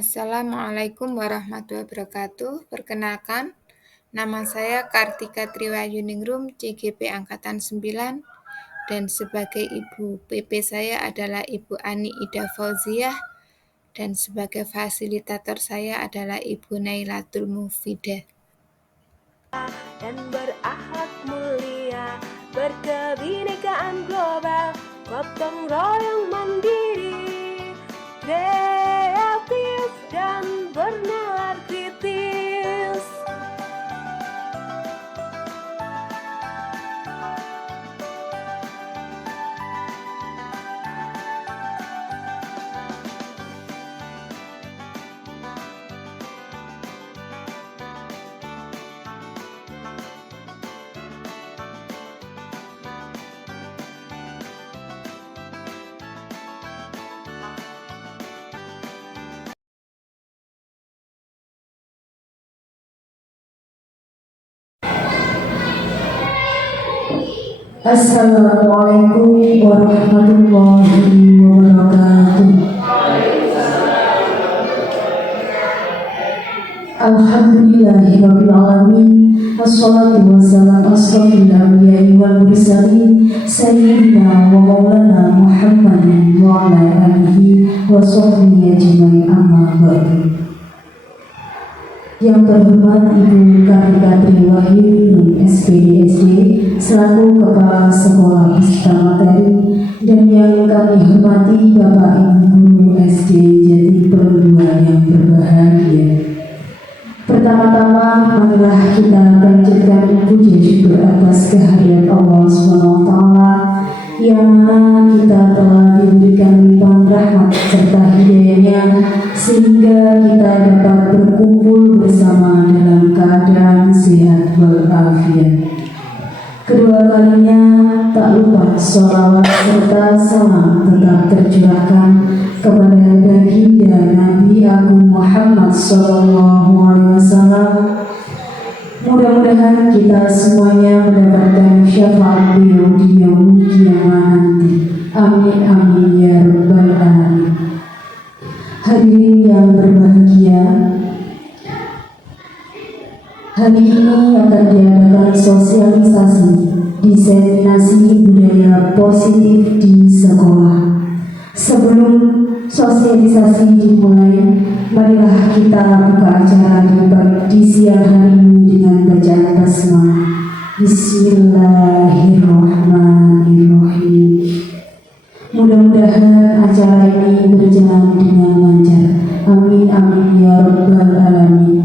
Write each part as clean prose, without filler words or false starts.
Assalamualaikum warahmatullahi wabarakatuh. Perkenalkan, nama saya Kartika Triwayuningrum, CGP Angkatan 9, dan sebagai ibu PP saya adalah Ibu Ani Ida Fauziah, dan sebagai fasilitator saya adalah Ibu Nailatul Mufidah. Dan berakhlak mulia, berkebinekaan global, gotong royong mandiri, kreatif dan bernalar kritis. Assalamualaikum warahmatullahi wabarakatuh. Alhamdulillahirabbil alamin. Wassalatu wassalamu asrofil anbiya'i wal mursalin sayyidina wa maulana Muhammadin wa ala alihi wa sahbihi ajmain, amma ba'du. Yang terhormat Ibu Kartika Triwayuningrum SPD selaku Kepala Sekolah Peserta Materi, dan yang kami hormati Bapak Ibu Guru SD Jati Perluan yang berbahagia. Pertama-tama marilah kita panjatkan puji syukur atas kehadirat Allah SWT yang mana kita telah diberikan limpahan rahmat serta hidayahnya sehingga kita dapat berkumpul bersama dalam keadaan sehat walafiat. Kedua kalinya tak lupa sholawat serta salam tetap tercurahkan kepada baginda Nabi Agung Muhammad SAW. Mudah-mudahan kita semuanya mendapatkan syafaat beliau di yaumul qiyamah nanti. Amin amin ya rabbal alamin. Hadirin yang berbahagia, hari ini akan diadakan sosialisasi diseminasi budaya positif di sekolah. Sebelum sosialisasi dimulai, marilah kita buka acara di siang hari ini dengan bacaan basmalah. Bismillahirrahmanirrahim. Mudah-mudahan acara ini berjalan dengan lancar. Amin amin ya rabbal alamin.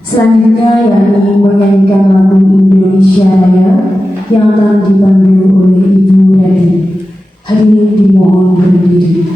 Selanjutnya yakni menyanyikan lagu Indonesia Raya yang akan dipandu oleh Ibu Radi. Hadirin dimohon berdiri.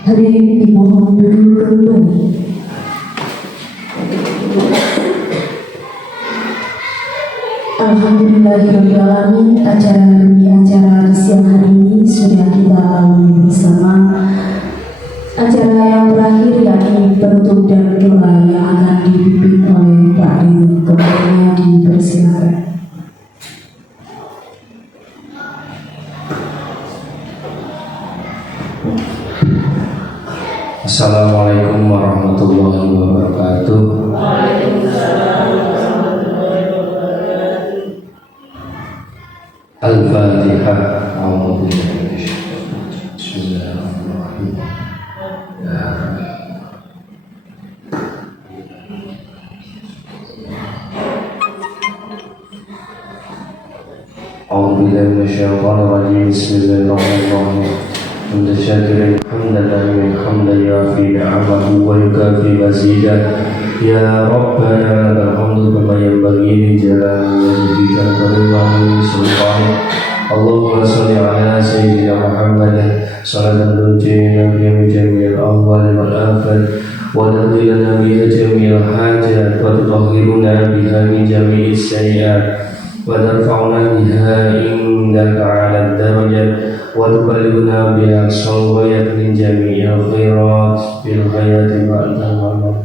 Hadirin dimohon duduk kembali. Alhamdulillahirrahmanirrahim. Acara demi acara di siang hari ini sudah kita lalui bersama. Acara yang terakhir yakni penutup dan doa yang akan dipimpin oleh Pak Ridho. Kemudiannya dipersilakan. Assalamualaikum warahmatullahi wabarakatuh. Al-Fatihah. Bismillahirrahmanirrahim. أعوذ بالله من الشيطان الرجيم. بسم الله الرحمن الرحيم. حمد الشاكرين حمدا دائما حمدا يوافي نعمه ويكافي مزيدا. يا ربنا لك الحمد كما ينبغي لجلال وجهك الكريم وعظيم سلطانك. اللهم صل على سيدنا محمد صلاة تنجينا بها من جميع الأهوال والآفات وتقضي لنا بها جميع الحاجات وتطهرنا بها من جميع السيئات وترفعنا بها عندك على الدرجات وتبلغنا بها أقصى الغايات من جميع الخيرات في الحياة بعد الممات.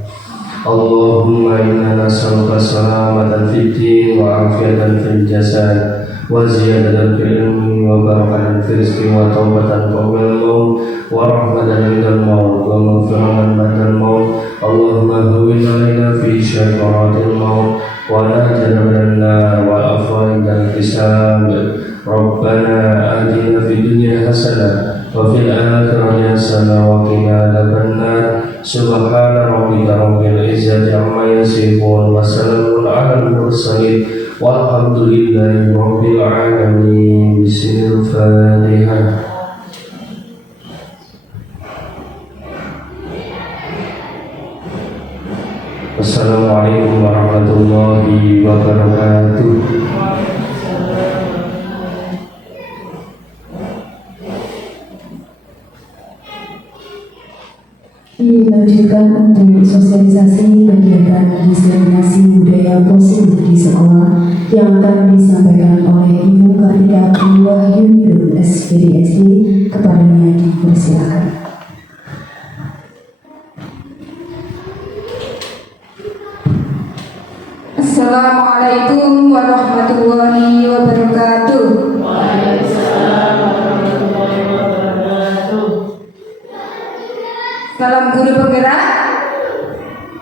اللهم إنا نسألك السلامة في الدين وعافية في الجسد وزيادة في العلم وبركة في الرزق وتوبة قبل الموت ورحمة عند الموت ومغفرة بعد الموت. اللهم هون علينا في شكرات الموت ونجنا من النار والعفو عند الحساب. ربنا آتنا في الدنيا حسنة وفي الآخرة حسنة وقنا عذاب النار. سبحان ربك رب العزة عما يصفون وسلام على المرسلين والحمد لله رب العالمين. بسم الفاتحة. Assalamualaikum warahmatullahi wabarakatuh. Dilanjutkan untuk sosialisasi kegiatan diseminasi budaya positif di sekolah yang akan disampaikan oleh Ibu Kartika Triwahyuni SPDSD. Kepadanya dipersilakan. Assalamualaikum warahmatullahi wabarakatuh. Salam guru penggerak,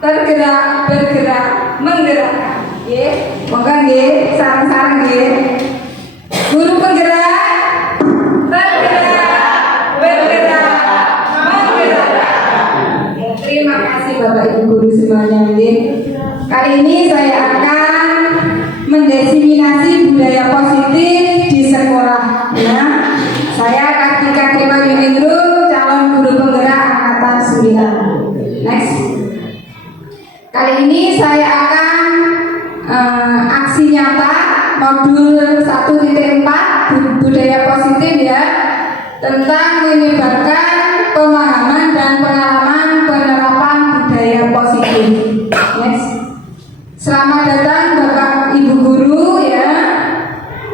tergerak, bergerak, menggerakkan. Monggo nggih, sareng-sareng nggih. Guru penggerak, tergerak, bergerak, menggerakkan. Terima kasih Bapak Ibu guru semuanya nggih. Kali ini saya akan mendesiminasi budaya positif di sekolah. Ya, saya Kartika Triwahyuni, calon guru penggerak angkatan 9. Next. Kali ini saya akan aksi nyata modul 1.4 budaya positif ya, tentang menyebarkan pemahaman dan pengalaman penerapan budaya positif. Next. Selamat datang Bapak Ibu guru ya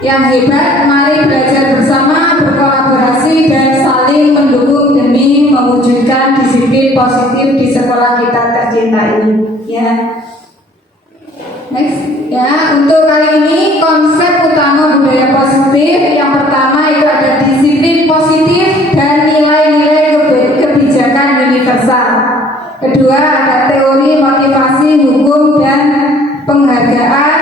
yang hebat. Mari belajar bersama, berkolaborasi dan saling mendukung demi mewujudkan disiplin positif di sekolah kita tercinta ini ya. Next ya, untuk kali ini konsep utama budaya positif yang pertama itu ada disiplin positif dan nilai-nilai kebijakan universal. Kedua ada teori motivasi, hukum dan penghargaan,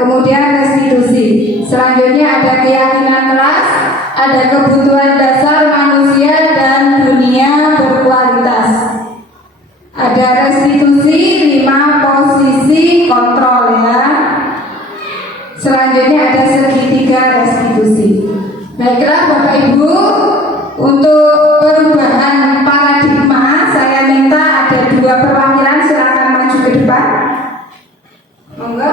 kemudian restitusi. Selanjutnya ada keyakinan kelas, ada kebutuhan dasar manusia dan dunia berkualitas. Ada restitusi, 5 posisi kontrol ya. Selanjutnya ada segitiga restitusi. Baiklah Bapak Ibu, untuk perubahan paradigma saya minta ada 2 perwakilan, silakan maju ke depan. Monggo.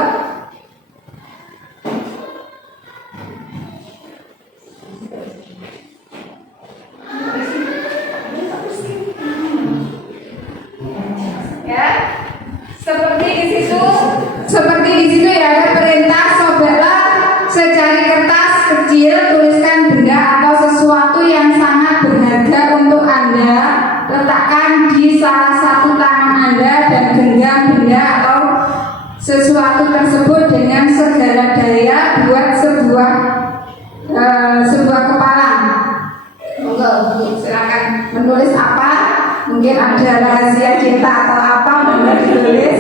mungkin ada rahasia cinta atau apa boleh ditulis.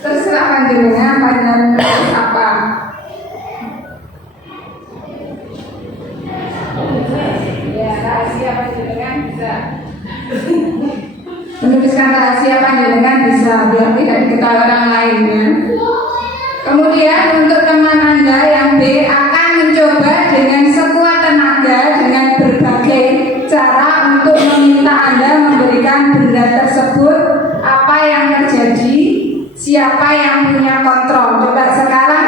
Terserah panjenengan nulis apa. Ya, rahasia panjenengan bisa. Menuliskan rahasia panjenengan bisa biar tidak diketahui orang lain ya. Kemudian untuk teman Anda yang B akan mencoba dengan sekuat tenaga dengan berbagai cara untuk meminta Anda memberikan benda tersebut. Apa yang terjadi? Siapa yang punya kontrol? Coba sekarang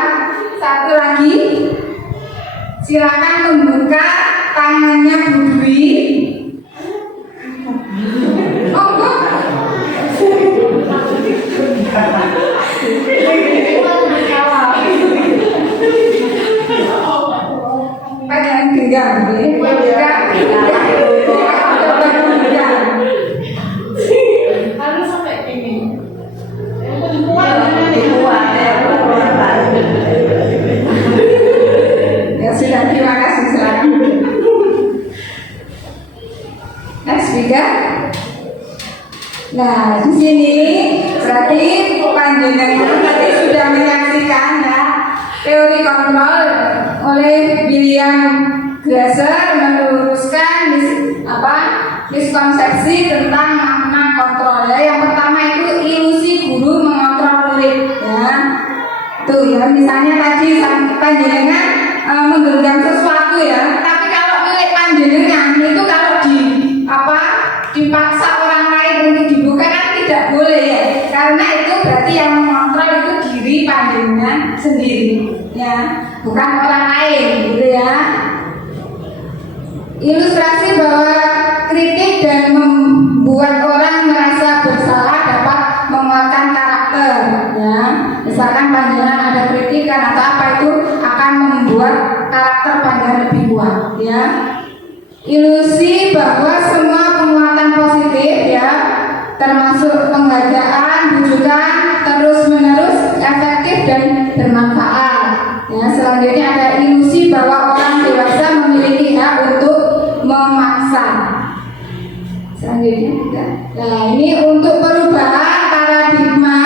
satu lagi. Silakan membuka tangannya Bu Dwi. Monggo. Jangan genggam, Harus sampai ini. Ya sudah, terima kasih, silakan. Next speaker. Nah, di sini berarti panjenengan tadi sudah menyaksikan ya teori kontrol oleh William Glasser meluruskan miskonsepsi tentang makna kontrol ya. Yang pertama itu ilusi guru mengontrol murid ya. Tuh ya, misalnya tadi panjenengan menggenggam sesuatu ya, tapi kalau milik panjenengan itu kalau dipaksa orang lain untuk dibuka kan tidak boleh ya, karena itu berarti yang mengontrol itu diri panjenengan sendiri ya, bukan orang lain gitu ya. Ilustrasi bahwa kritik dan membuat orang merasa bersalah dapat menguatkan karakter ya. Misalkan panjenengan ada kritikan atau apa, itu akan membuat karakter panjenengan lebih kuat ya. Ilusi bahwa semua penguatan positif ya, termasuk penghargaan, bujukan terus menerus efektif dan bermanfaat ya. Selanjutnya ada ilusi bahwa orang dewasa memiliki hak untuk memaksa. Selanjutnya nah, ini untuk perubahan paradigma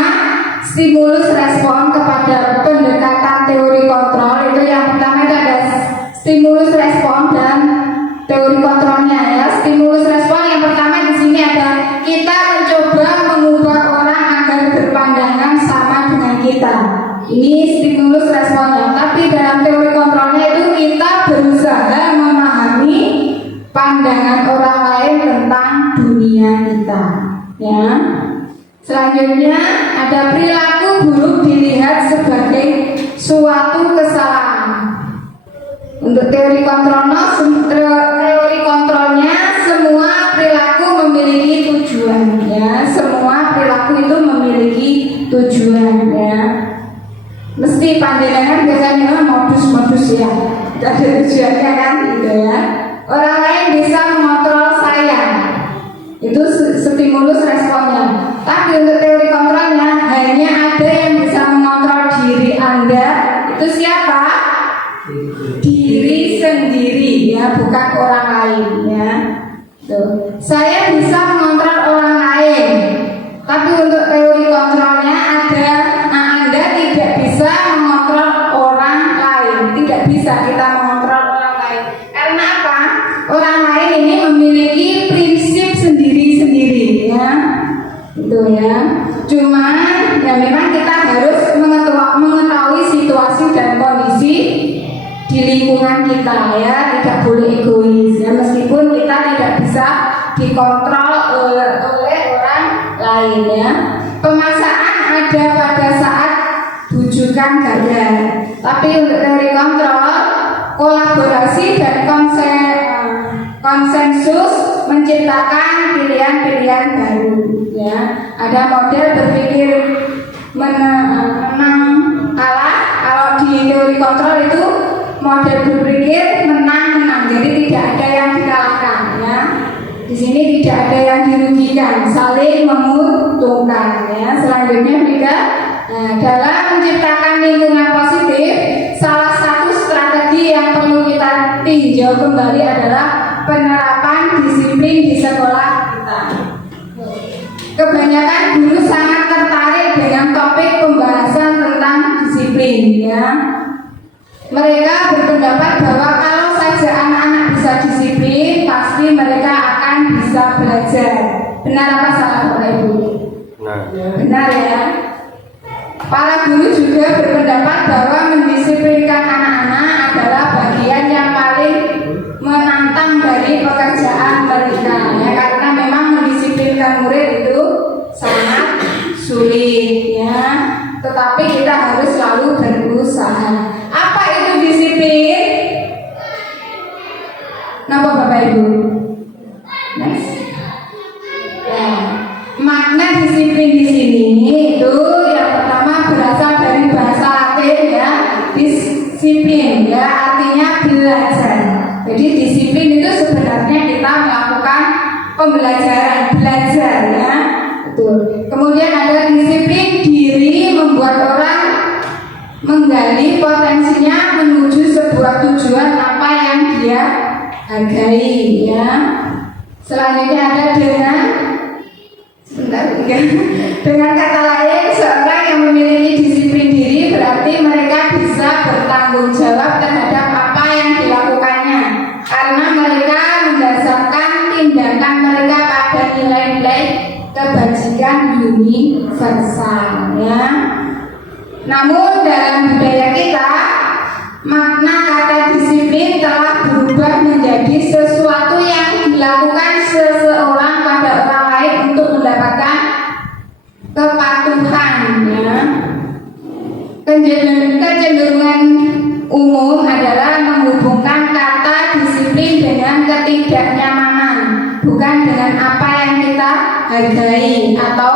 stimulus respon kepada pendekatan teori kontrol. Itu yang pertama itu ada stimulus respon dan teori kontrolnya ya. Stimulus respon yang pertama di sini ada kita mencoba mengubah orang agar berpandangan sama dengan kita. Ini stimulus responnya. Tapi dalam teori kontrolnya itu kita berusaha memahami pandangan orang lain tentang dunia kita ya. Selanjutnya ada perilaku buruk dilihat sebagai suatu kesalahan. Untuk teori kontrolnya semua perilaku memiliki tujuan ya. Semua perilaku itu memiliki tujuan ya. Mesti panjenengan biasanya modus-modus ya, ada tujuannya kan gitu ya. Orang lain bisa mengontrol saya, itu stimulus responnya. Tapi untuk teori kontrolnya hanya ada yang bisa mengontrol diri Anda. Itu siapa? Diri sendiri ya, bukan orang lain ya. Tuh. Saya bisa mengontrol orang lain, tapi untuk teori kontrolnya Anda tidak bisa mengontrol orang lain. Tidak bisa kita mengontrol orang lain. Karena apa? Orang lain ini memiliki prinsip sendiri-sendiri ya. Itu ya. Cuman ya memang kita harus mengetahui situasi dan kondisi di lingkungan kita ya, tidak boleh egois ya, meskipun kita tidak bisa dikontrol oleh orang lain ya. Pemaksaan ada pada saat bujukan gagal, tapi untuk teori kontrol kolaborasi dan konsensus menciptakan pilihan-pilihan baru ya. Ada model berpikir menang kalah. Kalau di teori kontrol itu model berpikir menang-menang, jadi tidak ada yang dikalahkan ya. Di sini tidak ada yang dirugikan, saling menguntungkan ya. Selanjutnya juga dalam menciptakan lingkungan positif, salah satu strategi yang perlu kita tinjau kembali adalah penerapan disiplin Mereka berpendapat bahwa kalau saja anak-anak bisa disiplin, pasti mereka akan bisa belajar. Benar apa salah Bapak Ibu? Benar ya. Para guru juga berpendapat bahwa mendisiplinkan anak-anak adalah bagian yang paling menantang dari pekerjaan mereka ya, karena memang mendisiplinkan murid itu sangat sulit ya. Tetapi kita harus selalu berusaha. Apa itu disiplin? Napa Bapak Ibu? Next. Ya. Makna disiplin di sini itu yang pertama berasal dari bahasa Latin ya, disiplin ya, artinya belajar. Jadi disiplin itu sebenarnya kita melakukan pembelajaran, belajar ya. Betul. Kemudian ada disiplin diri, membuat orang menggali potensinya menuju sebuah tujuan apa yang dia hargai ya. Selanjutnya ada dengan kata lain, seorang yang memiliki disiplin diri berarti mereka bisa bertanggung jawab terhadap apa yang dilakukannya, karena mereka mendasarkan tindakan mereka pada nilai-nilai kebajikan universal ya. Namun dalam budaya kita, makna kata disiplin telah berubah menjadi sesuatu yang dilakukan seseorang pada orang lain untuk mendapatkan kepatuhan ya. Kecenderungan umum adalah menghubungkan kata disiplin dengan ketidaknyamanan, bukan dengan apa yang kita hargai atau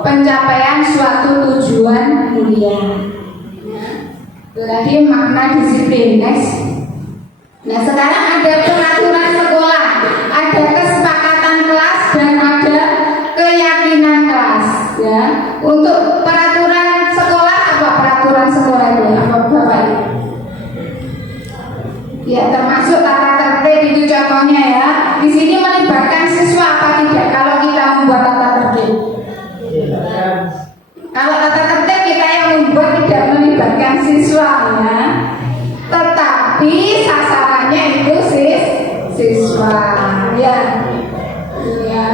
pencapaian suatu tujuan mulia. Itu tadi makna disiplin. Next. Nah, sekarang ada peraturan sekolah, ada kesepakatan kelas dan ada keyakinan kelas ya. Untuk peraturan sekolah, apa peraturan sekolah itu? Apa Bapak? Ya, termasuk tata tertib itu contohnya ya. Di sini melibatkan siswa apa tidak kalau kita membuat tata tertib? Kalau tata tertib kita yang membuat, tidak melibatkan siswa ya. Tetapi sasarannya itu siswa ya. Ya.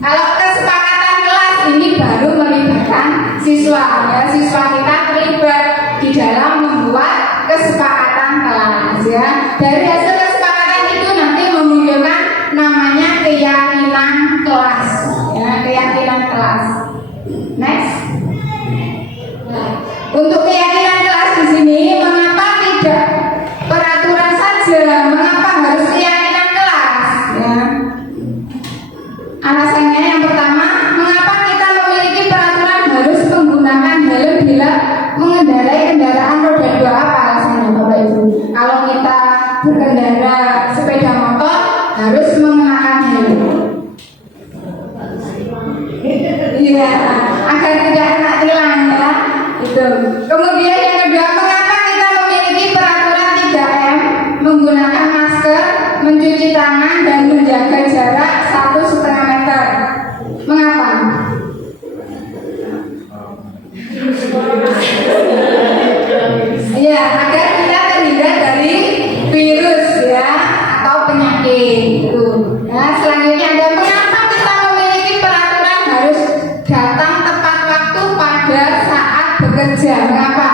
Kalau kesepakatan kelas ini baru melibatkan siswa ya. Siswa kita terlibat di dalam membuat kesepakatan kelas ya. Dari hasil kesepakatan itu nanti memunculkan namanya keyakinan kelas ya, keyakinan kelas. Next. Nah, untuk keyakinan kelas di sini, mengapa tidak peraturan saja? Mengapa harus keyakinan kelas? Ya. Alasannya yang pertama, mengapa kita memiliki peraturan harus menggunakan helm bila mengendarai kendaraan roda 2? Apa alasannya Bapak Ibu? Kalau kita berkendara sepeda motor harus mengenakan helm. Iya, agar tidak kena tilang ya. Itu. Kemudian yang kedua, mengapa kita memiliki peraturan 3M, menggunakan masker, mencuci tangan dan menjaga jarak 1,5 meter? Mengapa? Ya, agar kita terhindar dari virus ya atau penyakit. Itu. Nah, selanjutnya ada mengapa kita memiliki peraturan harus datang tepat waktu pada saat bekerja? Mengapa?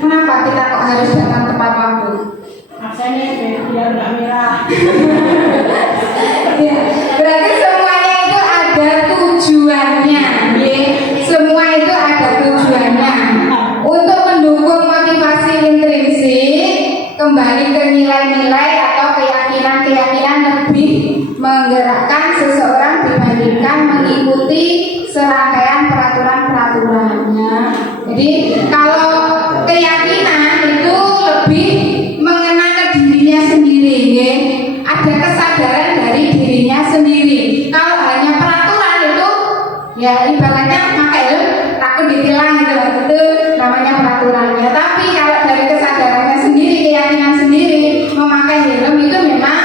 Kenapa kita kok harus datang tepat waktu? Rasanya biar nggak merah. Ya, berarti semuanya itu ada tujuannya, ya. Semua itu ada tujuannya. Untuk mendukung motivasi intrinsik, kembali ke nilai-nilai atau keyakinan-keyakinan lebih menggerakkan seseorang dibandingkan mengikuti serangkaian peraturan-peraturannya. Jadi kalau keyakinan itu lebih mengena ke dirinya sendiri, ya. Ada kesadaran dari dirinya sendiri. Kalau hanya peraturan itu, ya ibaratnya pakai helm takut ditilang gitu, itu namanya peraturannya. Tapi kalau dari kesadarannya sendiri, keyakinan sendiri, memakai helm itu memang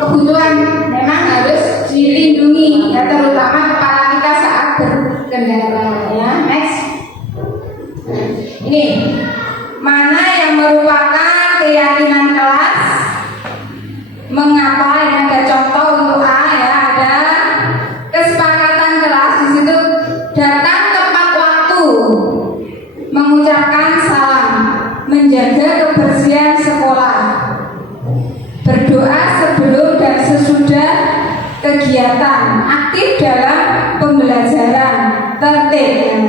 kebutuhan, memang harus dilindungi, ya terutama kepala kita saat menjaga kebersihan sekolah, berdoa sebelum dan sesudah kegiatan, aktif dalam pembelajaran, tertib.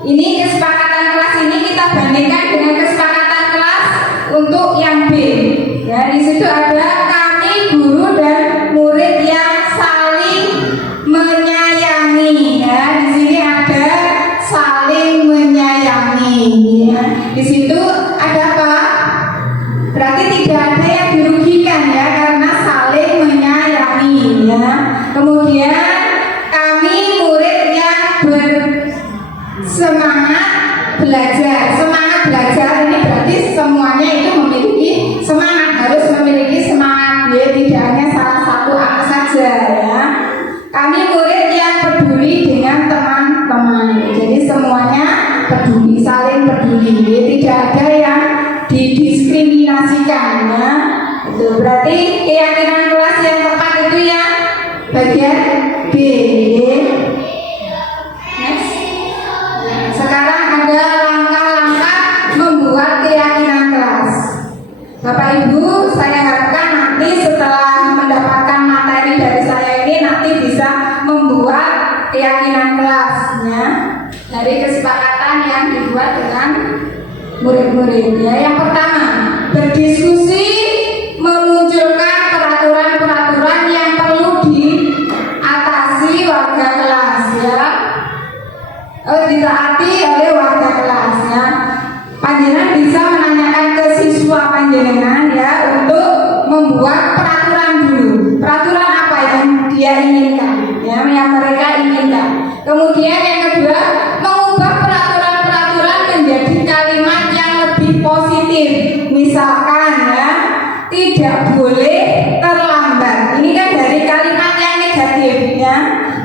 Ini kesepakatan kelas ini kita bandingkan dengan kesepakatan kelas untuk yang B. Ya, di situ ada kami guru dan murid yang saling menyayangi. Ya, di sini ada saling menyayangi. Ya, di situ ada apa? Berarti tidak ada yang dirugikan ya karena saling menyayangi. Ya, kemudian kami murid yang bersemangat belajar. Semangat belajar ini berarti semuanya itu memiliki semangat, harus memiliki semangat ya, tidak hanya salah satu apa saja ya. Kami murid yang peduli dengan teman-teman, jadi semuanya peduli, saling peduli ya, tidak ada yang didiskriminasikan ya. Itu berarti keyakinan kelas yang tepat itu ya bagian B ya. Next. Sekarang ada langkah-langkah membuat keyakinan kelas. Bapak Ibu, saya harapkan nanti setelah mendapatkan materi dari saya ini nanti bisa membuat keyakinan kelasnya dari kesepakatan yang dibuat dengan murid-muridnya. Yang pertama, berdiskusi memunculkan peraturan-peraturan yang perlu diatasi warga kelas ya. Ditaati oleh warga kelasnya. Panjenengan bisa menanyakan ke siswa panjenengan ya untuk membuat peraturan dulu. Peraturan apa yang dia inginkan ya, yang mereka inginkan. Kemudian yang kedua, mengubah peraturan-peraturan menjadi kalimat yang lebih positif. Misalkan ya, tidak boleh terlambat. Ini kan dari kalimat yang negatif ya,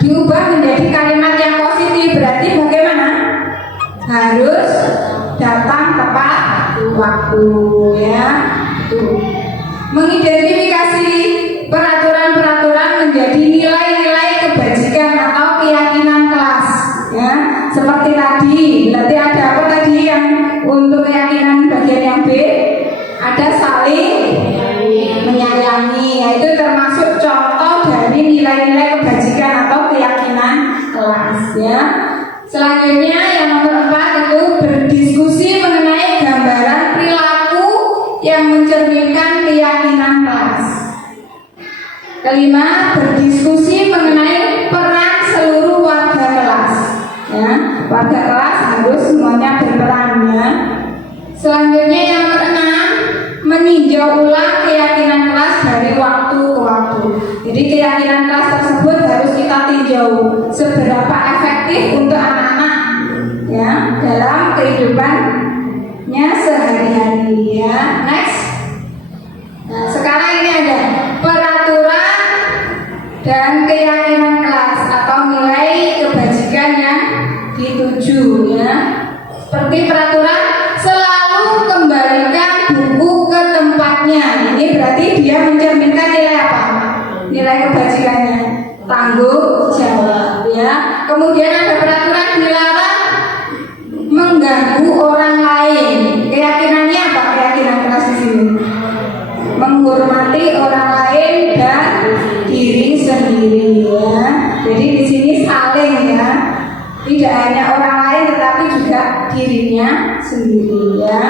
diubah menjadi kalimat yang positif. Berarti bagaimana? Harus datang tepat waktu ya. Tuh. Mengidentifikasi peraturan-peraturan menjadi nilai-nilai kebajikan atau keyakinan kelas ya. Seperti tadi, berarti ada apa tadi yang untuk keyakinan bagian yang B? Ada saling menyayangi, yaitu termasuk contoh dari nilai-nilai kebajikan atau keyakinan kelas ya. Selanjutnya yang nomor 4 itu berdiskusi mengenai gambaran perilaku yang mencerminkan keyakinan kelas. Kelima, berdiskusi mengenai peran seluruh warga kelas ya. Warga kelas harus semuanya berperan ya. Selanjutnya yang nomor 6, meninjau ulang keyakinan kelas dari waktu ke waktu. Jadi keyakinan kelas tersebut harus kita tinjau seberapa efektif untuk anak-anak ya dalam kehidupannya sehari-hari ya. Next. Nah, sekarang ini ada peraturan dan keyakinan kelas atau nilai kebajikan yang dituju ya. Seperti peraturan selalu kembalikan buku ke tempatnya. Ini berarti dia mencerminkan nilai apa? Nilai kebajikannya, tanggung jawab ya. Kemudian ada peraturan dilarang mengganggu orang lain. Keyakinannya apa? Keyakinan kelas di sini menghormati orang lain dan diri sendiri ya. Jadi di sini saling ya. Tidak hanya orang lain tetapi juga dirinya sendiri ya.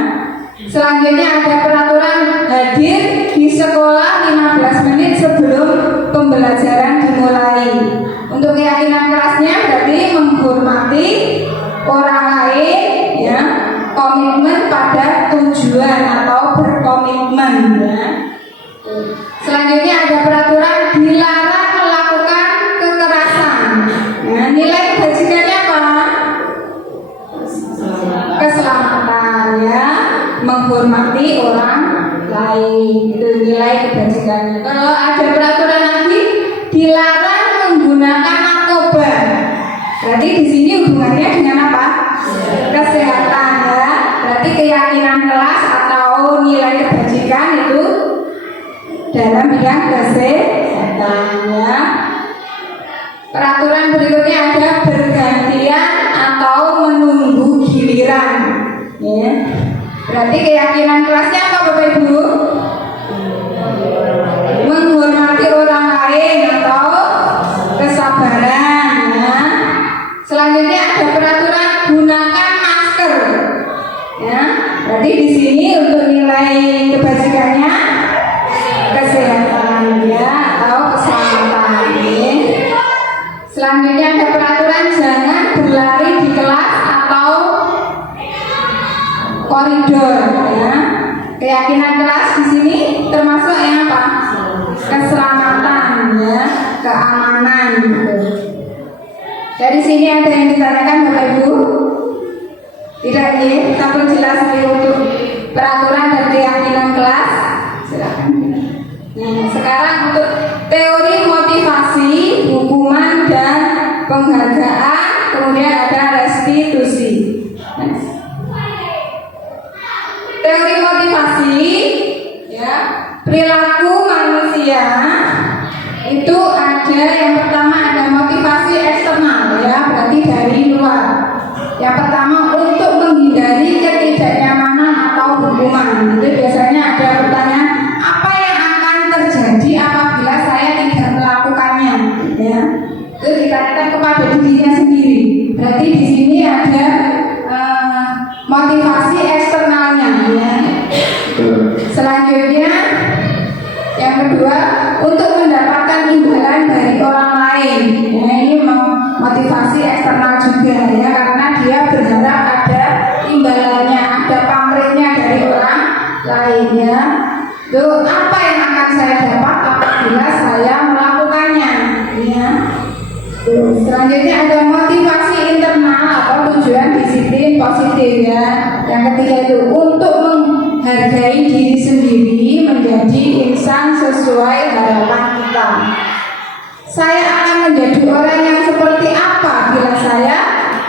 Selanjutnya ada peraturan hadir di sekolah 15 menit sebelum pembelajaran dimulai. Untuk keyakinan kelasnya berarti menghormati orang lain ya, komitmen pada tujuan atau berkomitmen ya. Selanjutnya ada peraturan dilarang melakukan kekerasan. Nah, nilai kebajikannya apa? Keselamatan ya, menghormati orang lain, itu nilai kebajikannya. Kalau ada peraturan lagi dilarang menggunakan narkoba, berarti di sini hubungannya dengan apa? Kesehatan ya. Berarti keyakinan kelas atau nilai kebajikan itu dalam bidang kesehatan ya. Peraturan berikutnya ada bergantian atau menunggu giliran ya. Berarti Berarti keyakinan kelasnya apa Bapak Ibu? Menghormati orang lain atau kesabaran. Ya. Selanjutnya ada peraturan gunakan masker. Ya, berarti di sini untuk nilai kebajikannya kesehatan ya atau keselamatan. Ya. Selanjutnya ada peraturan jangan berlari di kelas atau koridor. Ya. Keyakinan kelas di sini termasuk yang apa? Keselamatan ya, keamanan. Gitu. Dari sini ada yang ditanyakan Bapak Ibu? Tidak ya, tapi jelas untuk peraturan dan keyakinan kelas. Silakan. Nah, sekarang untuk teori motivasi, hukuman dan penghargaan, kemudian ada restitusi. Next. Teori motivasi, ya, perilaku manusia itu ada yang pertama ada motivasi eksternal ya, berarti dari luar. Yang pertama untuk menghindari ketidaknyamanan atau hukuman. Itu biasanya ada pertanyaan apa yang akan terjadi apabila saya tidak melakukannya, ya. Itu dikatakan kepada dirinya sendiri. Berarti di sini ada motivasi eksternalnya, ya. Selanjutnya yang kedua untuk mendapatkan imbalan dari orang lain. Ya, ini motivasi eksternal juga ya, karena dia berharap ada imbalannya, ada pamrihnya dari orang lainnya. Tuh apa yang akan saya dapat apabila saya melakukannya? Ya. Tuh, selanjutnya ada motivasi internal atau tujuan disiplin positif ya. Yang ketiga itu untuk menghargai diri sendiri menjadi insan sesuai harapan kita. Saya akan menjadi orang yang seperti apa bila saya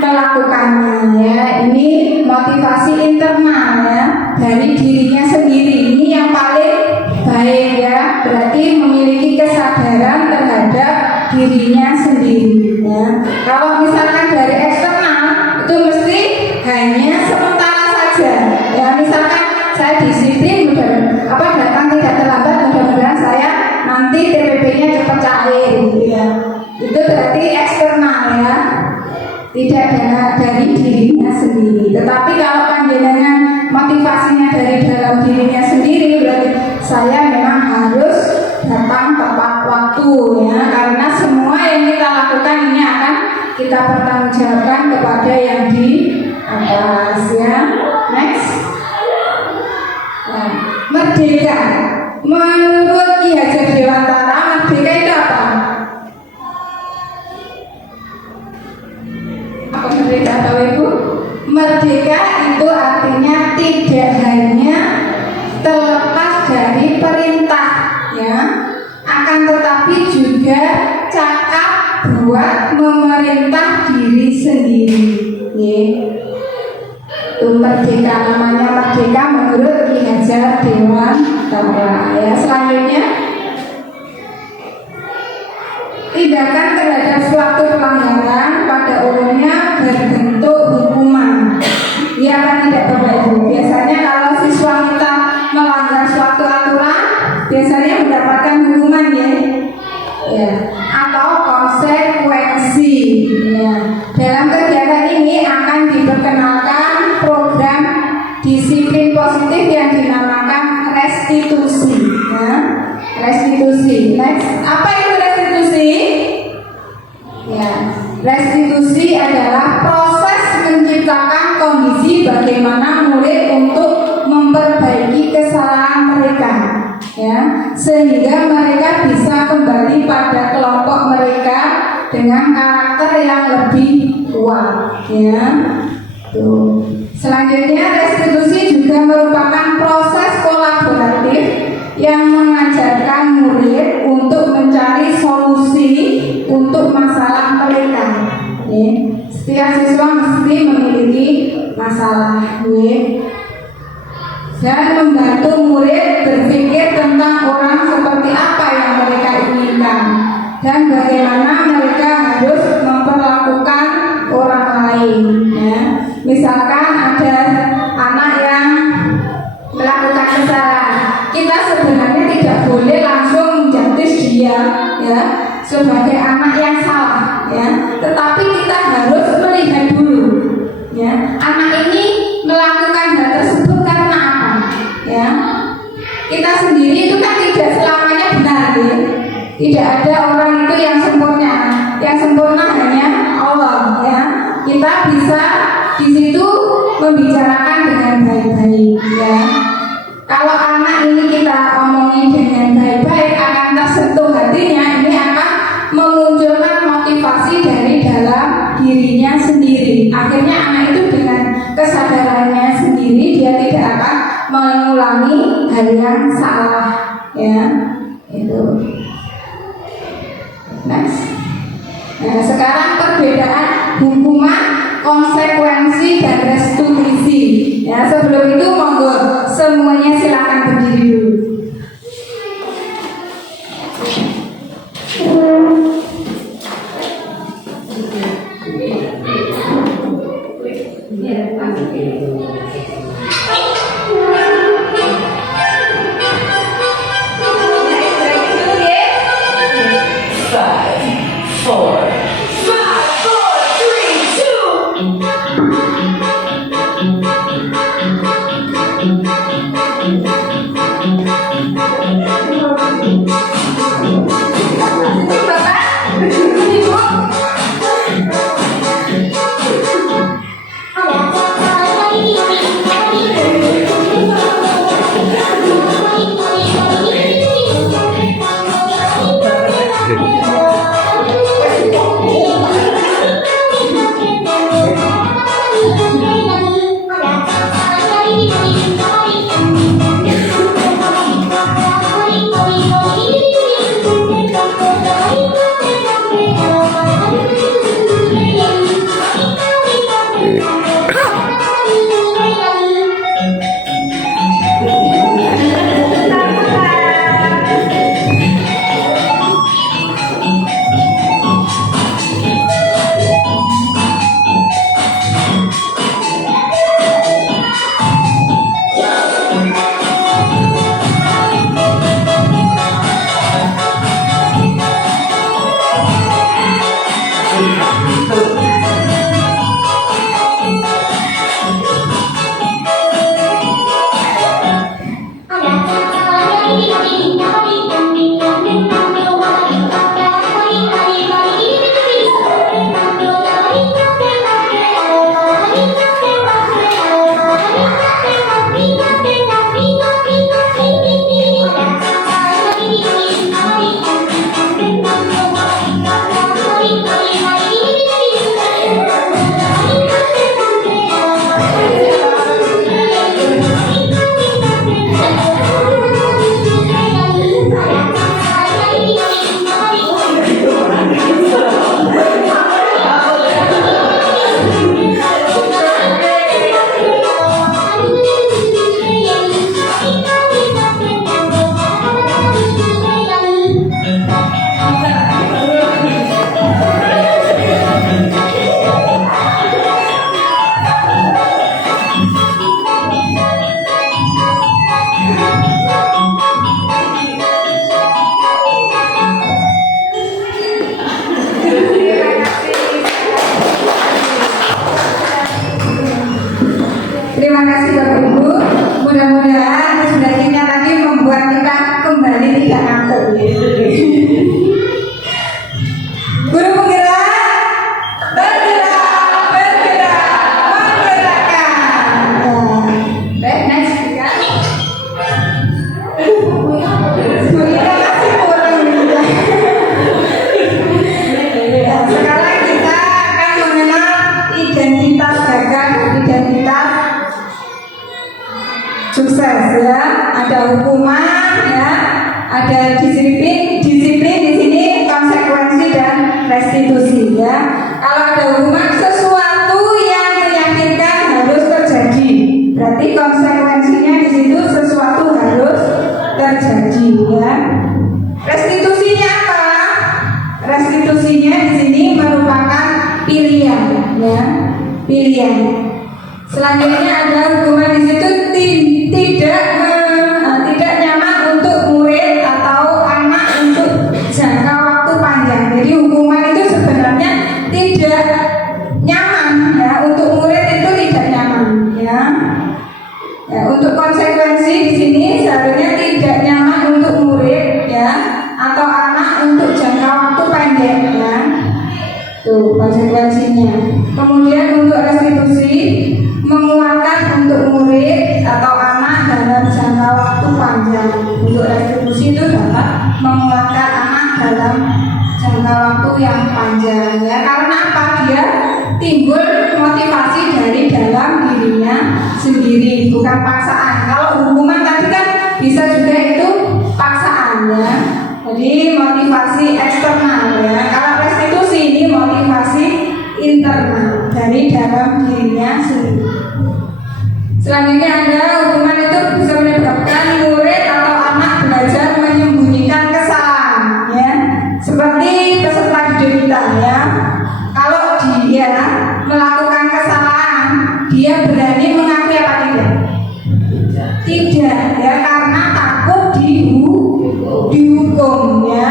melakukannya ya. Ini motivasi internal ya, dari dirinya sendiri. Ini yang paling baik ya, berarti memiliki kesadaran terhadap dirinya sendiri ya. Kalau misalkan dari eksternal itu mesti hanya sementara saja ya, misalkan saya disiplin datang tidak terlambat, mudah-mudahan saya nanti TPP-nya cepat cair gitu ya. Itu berarti eksternal ya, tidak dari dirinya sendiri. Tetapi kalau panjenengan motivasinya dari dalam dirinya sendiri, berarti saya memang harus datang tepat waktu ya, karena semua yang kita lakukan ini akan kita pertanggungjawabkan kepada yang di atas ya. Next. Nah, merdeka. Menurut Ki Hajar Dewantara, merdeka itu apa? Apa merdeka tahu Ibu? Merdeka itu artinya tidak hanya terlepas dari perintah ya, akan tetapi juga cakap buat memerintah diri sendiri ya. Itu merdeka, namanya merdeka menurut Ki Hajar Dewantara ya. Selanjutnya tindakan terhadap suatu pelanggaran pada umumnya berbentuk hukuman. Ya kan tidak Bapak Ibu? Biasanya kalau siswa kita melanggar suatu aturan biasanya mendapatkan hukuman ya, atau konsekuensi ya. Dalam kegiatan ini akan diperkenalkan program disiplin positif yang dinamakan restitusi ya. Restitusi. Next, apa itu restitusi? Ya, restitusi adalah proses menciptakan kondisi bagaimana murid untuk memperbaiki kesalahan mereka ya, sehingga mereka bisa kembali pada kelompok mereka dengan karakter yang lebih kuat ya. Tuh. Selanjutnya restitusi juga merupakan proses kolaboratif yang mengajarkan murid untuk mencari solusi untuk masalah mereka. Setiap siswa mesti memiliki masalah dan membantu murid berpikir tentang orang seperti apa yang mereka inginkan dan bagaimana mereka harus memperlakukan orang lain ya. Misalkan ada anak yang kita sebenarnya tidak boleh langsung menjudge dia ya sebagai anak yang salah ya, tetapi kita harus melihat dulu ya, anak ini melakukan hal tersebut karena apa ya. Kita sendiri itu kan tidak selamanya benar ya. Tidak ada orang itu yang sempurna hanya Allah ya. Kita bisa di situ membicarakan dengan baik-baik ya. Kalau anak ini kita omongin dengan baik-baik akan tersentuh hatinya, ini akan memunculkan motivasi dari dalam dirinya sendiri. Akhirnya anak itu dengan kesadarannya sendiri dia tidak akan mengulangi hal yang salah ya. Itu next. Nah, sekarang perbedaan hukuman, konsekuensi dan restitusi ya. Sebelum itu monggo semuanya silakan berdiri dulu. Terima kasih Bapak Ibu. Mudah-mudahan sebenarnya tadi membuat kita kembali tidak ngantuk. Guru penggerak, bergerak, menggerakkan. Baik, next ya. Sekarang kita akan mengenal identitas gagal, identitas sukses ya. Ada hukuman ya, ada disiplin di sini, konsekuensi dan restitusi ya. Kalau ada hukuman, sesuatu yang meyakinkan harus terjadi, berarti konsekuensinya di situ sesuatu harus terjadi ya. Restitusinya apa? Restitusinya di sini merupakan pilihan ya, pilihan. Selanjutnya ada hukuman di situ tidak nyaman menguatkan anak dalam jangka waktu yang panjang ya. Karena apa? Dia timbul motivasi dari dalam dirinya sendiri, bukan paksaan. Kalau hukuman tadi kan bisa juga itu paksaan ya. Jadi motivasi eksternal ya. Kalau restitusi ini motivasi internal dari dalam dirinya sendiri. Selanjutnya ada hukuman itu bisa menyebabkan murid atau anak belajar menyembunyikan kesalahan ya. Seperti peserta didik kita ya. Kalau dia melakukan kesalahan, dia berani mengakui apa tidak? Tidak ya, karena takut dihukum ya.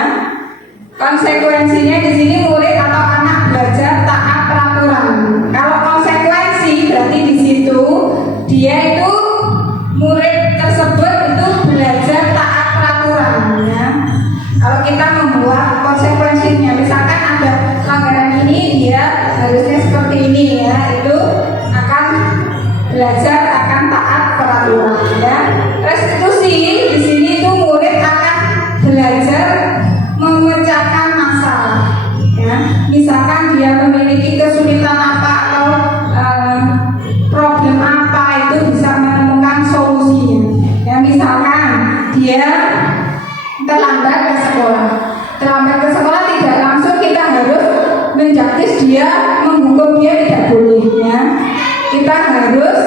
Konsekuensinya di sini murid atau anak belajar taat peraturan. Kalau konsekuensi berarti di situ dia itu murid tersebut itu belajar taat peraturan ya. Kalau kita membuat konsekuensinya, misalkan ada pelanggaran ini, dia harusnya seperti ini ya, itu akan belajar akan taat peraturan ya. Restitusi di sini itu murid akan belajar memecahkan masalah ya. Misalkan dia memiliki kesulitan apa atau problem apa, itu bisa menemukan solusinya ya. Misalkan dia terlambat ke sekolah, tidak langsung kita harus menjaktis dia, menghukum dia, tidak boleh ya. Kita harus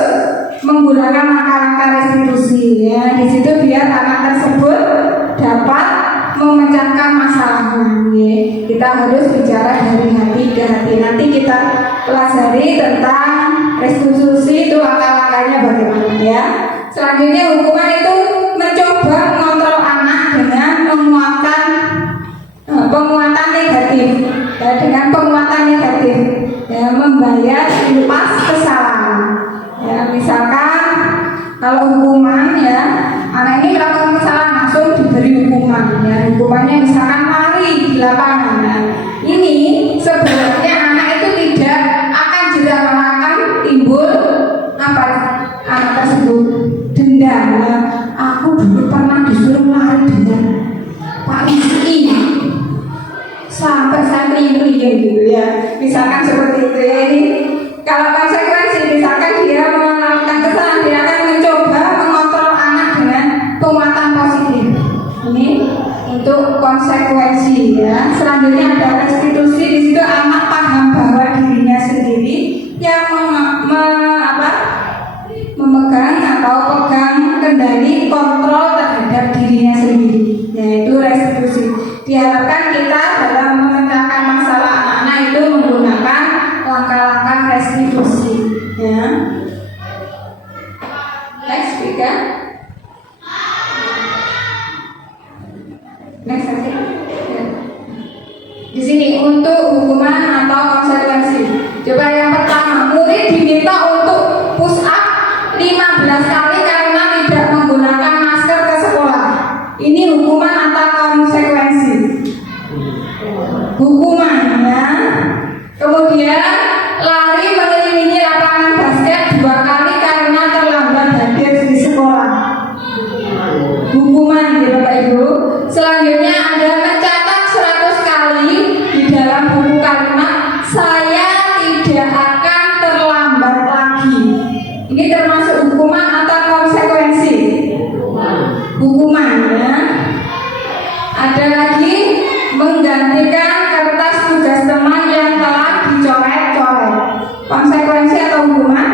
menggunakan langkah-langkah restitusi ya. Di situ biar anak tersebut dapat memecahkan masalahnya ya. Kita harus bicara dari hati ke hati. Nanti kita pelajari tentang restitusi itu langkah-langkahnya bagaimana ya. Selanjutnya hukuman itu mencoba mengontrol anak dengan penguatan negatif ya, dengan penguatan negatif ya, membayar impas kesalahan ya. Misalkan kalau hukuman ya, anak ini melakukan kesalahan langsung diberi hukuman ya. Hukumannya misalkan lari di lapangan ya. Ini sebenarnya anak itu tidak akan jerah, akan timbul apa anak tersebut dendam ya. Aku dulu pernah disuruh lari dengan Pak Rizky sampai saya keliling gitu ya. Misalkan seperti itu ya. Ini kalau konsekuensi, misalkan dia melakukan kesalahan, dia akan mencoba mengontrol anak dengan penguatan positif. Ini untuk konsekuensi ya. Selanjutnya ada restitusi. Di situ anak paham bahwa dirinya sendiri yang memegang atau pegang kendali kontrol terhadap dirinya sendiri, yaitu restitusi. Diharapkan kita dalam memecahkan masalah anak-anak itu menggunakan langkah-langkah restitusi ya. Next speaker. Next saja. Ya. Di sini untuk hukuman atau konsekuensi. Coba yang pertama, murid diminta untuk push up 15 kali karena tidak menggunakan masker ke sekolah. Ini hukuman atau konsekuensi? Hukuman ya. Kemudian lari mengelilingi lapangan basket 2 kali karena terlambat hadir di sekolah. Hukuman ya Bapak Ibu. Selanjutnya ada mencatat 100 kali di dalam buku kalimat saya tidak akan terlambat lagi. Ini termasuk hukuman atau konsekuensi? Hukuman ya. Ada lagi menggantikan kertas tugas teman yang telah dicoret-coret. Konsekuensi atau hukuman?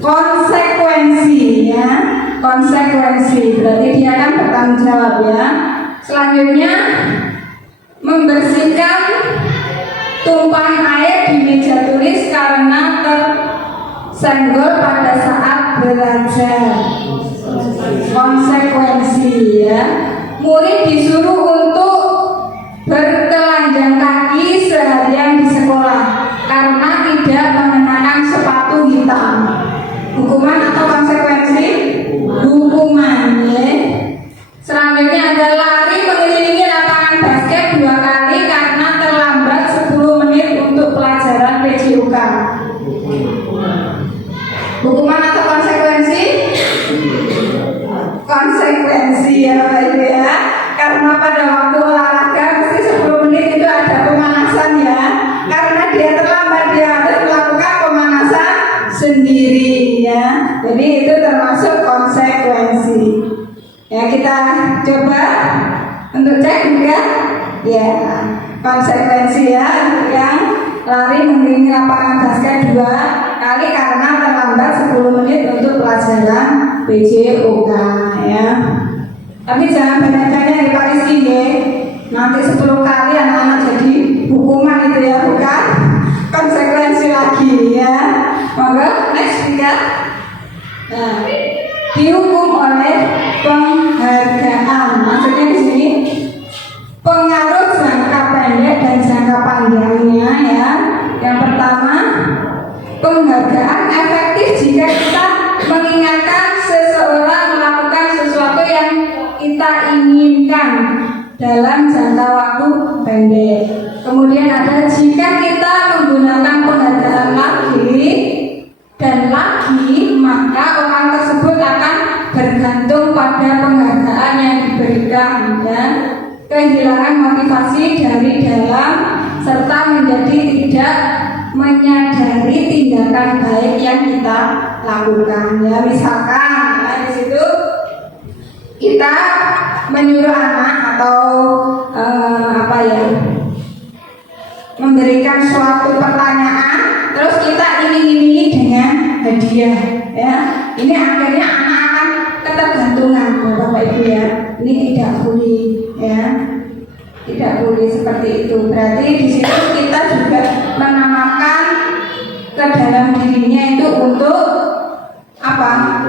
Konsekuensi ya. Konsekuensi berarti dia akan bertanggung jawab ya. Selanjutnya membersihkan tumpahan air di meja tulis karena tersenggol pada saat belajar. Konsekuensi ya. Murid disuruh untuk bertelanjang kaki seharian di sekolah karena tidak mengenakan sepatu hitam. Hukuman atau konsekuensi? Hukuman ya. Selanjutnya ada lari mengelilingi lapangan basket 2 kali karena terlambat 10 menit untuk pelajaran PJUK. Hukuman atau konsekuensi? Konsekuensi ya Bapak Ibu ya. pada waktu olahraga mesti 10 menit itu ada pemanasan ya. Karena dia terlambat, dia harus melakukan pemanasan sendiri ya. Jadi itu termasuk konsekuensi. Ya, kita coba untuk cek juga ya konsekuensi ya yang lari mengelilingi lapangan basket 2 kali karena terlambat 10 menit untuk pelajaran PJOK ya. Tapi jangan banyak-banyak di Paris ini, nanti 10 kali anak-anak jadi hukuman itu ya, bukan konsekuensi lagi ya. Monggo next speaker. Nah, dihukum oleh penghargaan. Maksudnya di sini pengaruh jangka pendek dan jangka panjangnya ya. Yang pertama, penghargaan efektif jika kita mengingatkan seseorang melakukan sesuatu yang kita inginkan dalam jangka waktu pendek. Kemudian ada jika kita menggunakan penghargaan lagi dan lagi, maka orang tersebut akan bergantung pada penghargaan yang diberikan dan kehilangan motivasi dari dalam serta menjadi tidak menyadari tindakan baik yang kita lakukan ya. Misalkan ya, di situ kita menyuruh anak atau memberikan suatu pertanyaan, terus kita iming-imingi dengan hadiah ya. Ini akhirnya anak akan ketergantungan Bapak Ibu ya. Ini tidak boleh ya. Tidak boleh seperti itu. Berarti di situ kita juga menanamkan ke dalam dirinya itu untuk apa?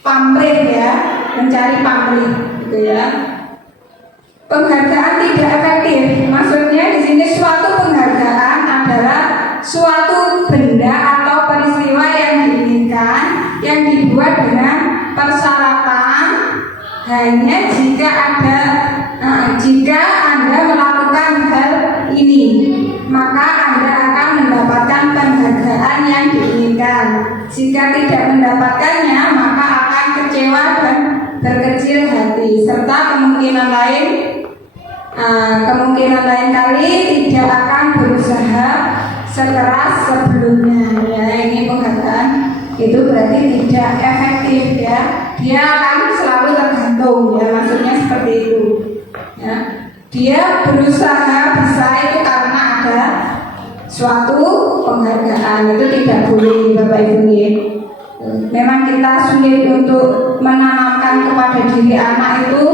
Pamrih ya, mencari pamrih gitu ya. Penghargaan tidak efektif. Maksudnya di sini suatu penghargaan adalah suatu benda atau peristiwa yang diinginkan yang dibuat dengan persyaratan hanya jika Anda melakukan hal ini, maka Anda akan mendapatkan penghargaan yang diinginkan. Jika tidak mendapatkannya, maka akan kecewa dan berkecil hati, serta kemungkinan lain kali tidak akan berusaha sekeras sebelumnya ya. Ini penghargaan itu berarti tidak efektif ya. Dia akan selalu tergantung ya, maksudnya seperti itu ya. Dia berusaha bisa itu karena ada suatu penghargaan, itu tidak boleh Bapak Ibu ya. Memang kita sulit untuk menanamkan kepada diri anak itu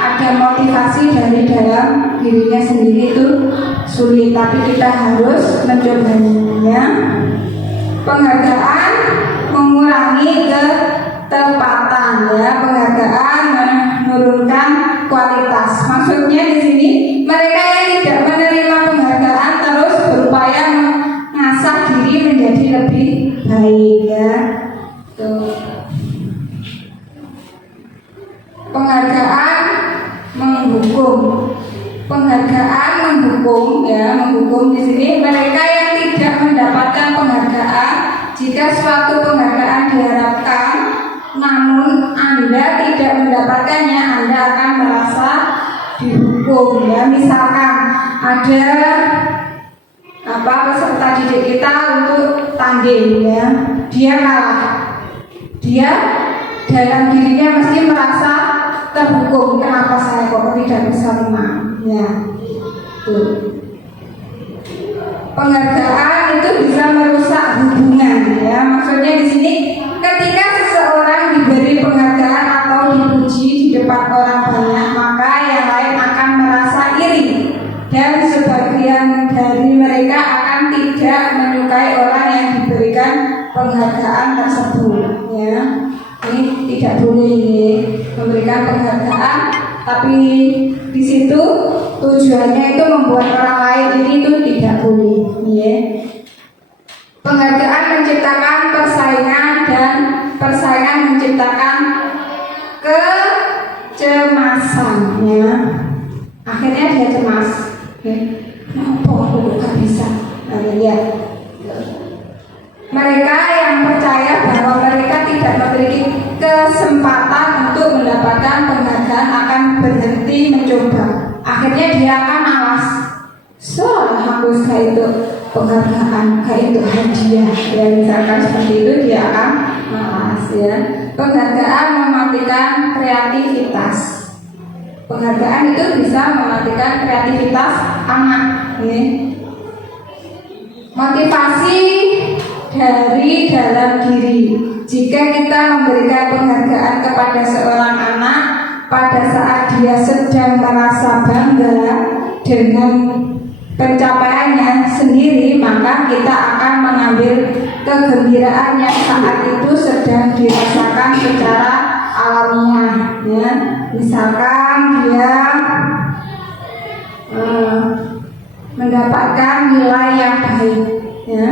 ada motivasi dari dalam dirinya sendiri, itu sulit, tapi kita harus mencobanya. Penghargaan mengurangi ketepatan ya. Penghargaan menurunkan kualitas. Maksudnya di sini mereka yang tidak menerima penghargaan terus berupaya mengasah diri menjadi lebih baik ya. Penghargaan menghukum. Penghargaan menghukum ya, menghukum di sini mereka yang tidak mendapatkan penghargaan. Jika suatu penghargaan diharapkan namun Anda tidak mendapatkannya, Anda akan merasa dihukum ya. Misalkan ada peserta didik kita untuk tanding ya, dia kalah, dia dalam dirinya mesti merasa terhukum. Kenapa saya kok tidak bisa menang ya. Tuh. Penghargaan itu bisa merusak hubungan ya. Maksudnya di sini ketika seseorang diberi penghargaan atau dipuji di depan orang banyak, maka yang lain akan merasa iri dan sebagian dari mereka akan tidak menyukai orang yang diberikan penghargaan tersebut ya. Ini tidak boleh ya, memberikan penghargaan, tapi di situ tujuannya itu membuat orang lain ini itu tidak boleh ya. Penghargaan menciptakan persaingan dan persaingan menciptakan kecemasan ya. Akhirnya dia cemas ya. Kenapa aku gak bisa ya. Mereka yang percaya bahwa mereka tidak memiliki kesempatan untuk mendapatkan penghargaan akan berhenti mencoba. Akhirnya dia akan malas. Aku itu penghargaan, itu hadiah. Ya misalkan seperti itu, dia akan malas ya. Penghargaan mematikan kreativitas. Penghargaan itu bisa mematikan kreativitas anak. Ya. Motivasi dari dalam diri. Jika kita memberikan penghargaan kepada seorang anak pada saat dia sedang merasa bangga dengan pencapaiannya sendiri, maka kita akan mengambil kegembiraan yang saat itu sedang dirasakan secara alamiah ya. Misalkan dia mendapatkan nilai yang baik ya.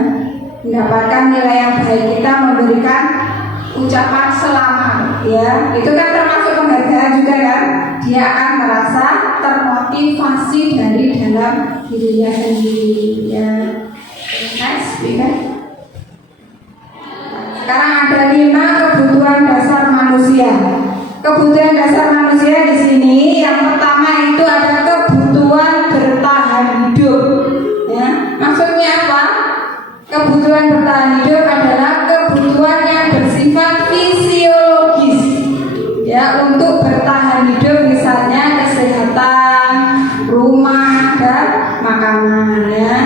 Mendapatkan nilai yang baik, kita memberikan ucapan selamat ya. Itu kan termasuk penghargaan juga kan. Dia akan merasa termotivasi dari dalam dirinya sendiri ya. Next, sekarang ada 5 kebutuhan dasar manusia. Kebutuhan dasar manusia di sini yang pertama itu ada kebutuhan bertahan hidup ya. Maksudnya apa? Kebutuhan bertahan hidup adalah kebutuhan yang bersifat fisiologis ya, untuk bertahan hidup, misalnya kesehatan, rumah, dan makanan ya.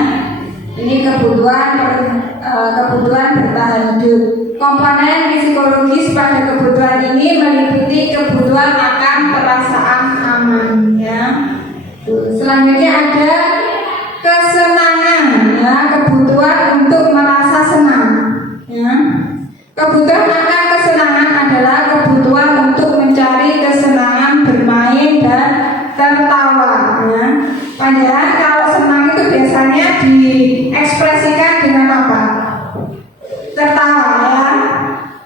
Ini kebutuhan bertahan hidup. Komponen psikologis pada kebutuhan ini meliputi kebutuhan akan perasaan aman ya. Selanjutnya ada kesenangan ya, kebutuhan untuk merasa senang ya. Kebutuhan akan kesenangan adalah kebutuhan untuk mencari kesenangan bermain dan tertawa ya. Padahal kalau senang itu biasanya diekspresikan dengan apa? Tertawa ya.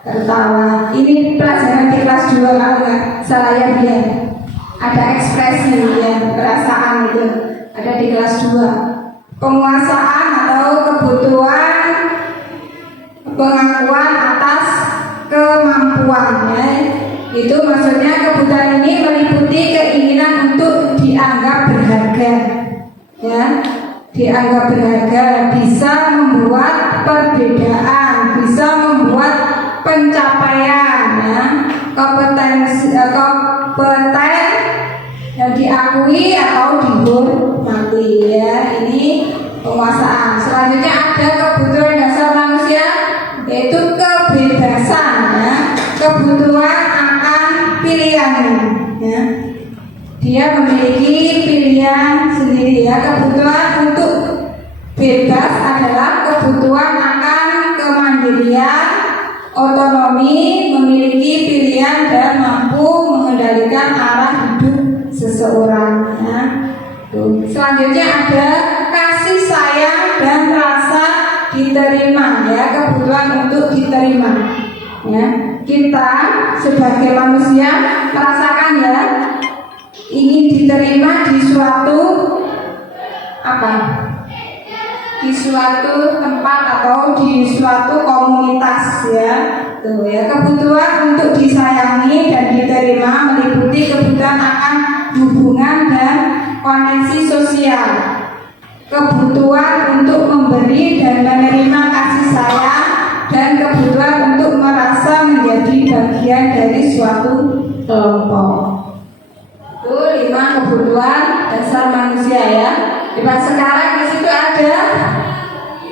Tertawa. Ini pelajaran di kelas 2 kalau nggak salah ya, biar ada ekspresi ya, perasaan itu ada di kelas 2. Penguasaan atau kebutuhan pengakuan atas kemampuannya, itu maksudnya kebutuhan ini meliputi keinginan untuk dianggap berharga ya, dianggap berharga, bisa membuat perbedaan, bisa membuat pencapaian ya, kompeten yang diakui atau dihormati ya. Ini penguasaan. Selanjutnya ada kebutuhan dasar manusia, yaitu kebebasan ya, kebutuhan akan pilihan ya. Dia memiliki pilihan sendiri ya. Kebutuhan untuk bebas adalah kebutuhan akan kemandirian, otonomi, memiliki pilihan dan mampu mengendalikan arah hidup seseorang ya. Selanjutnya ada kasih sayang dan rasa diterima ya, kebutuhan untuk diterima ya. Kita sebagai manusia merasakan ya, ingin diterima di suatu apa? Di suatu tempat atau di suatu komunitas ya. Tuh ya, kebutuhan untuk disayangi dan diterima meliputi kebutuhan akan hubungan dan koneksi sosial, kebutuhan untuk memberi dan menerima kasih sayang, dan kebutuhan untuk merasa menjadi bagian dari suatu kelompok. Itu 5 kebutuhan dasar manusia ya. Sekarang di situ ada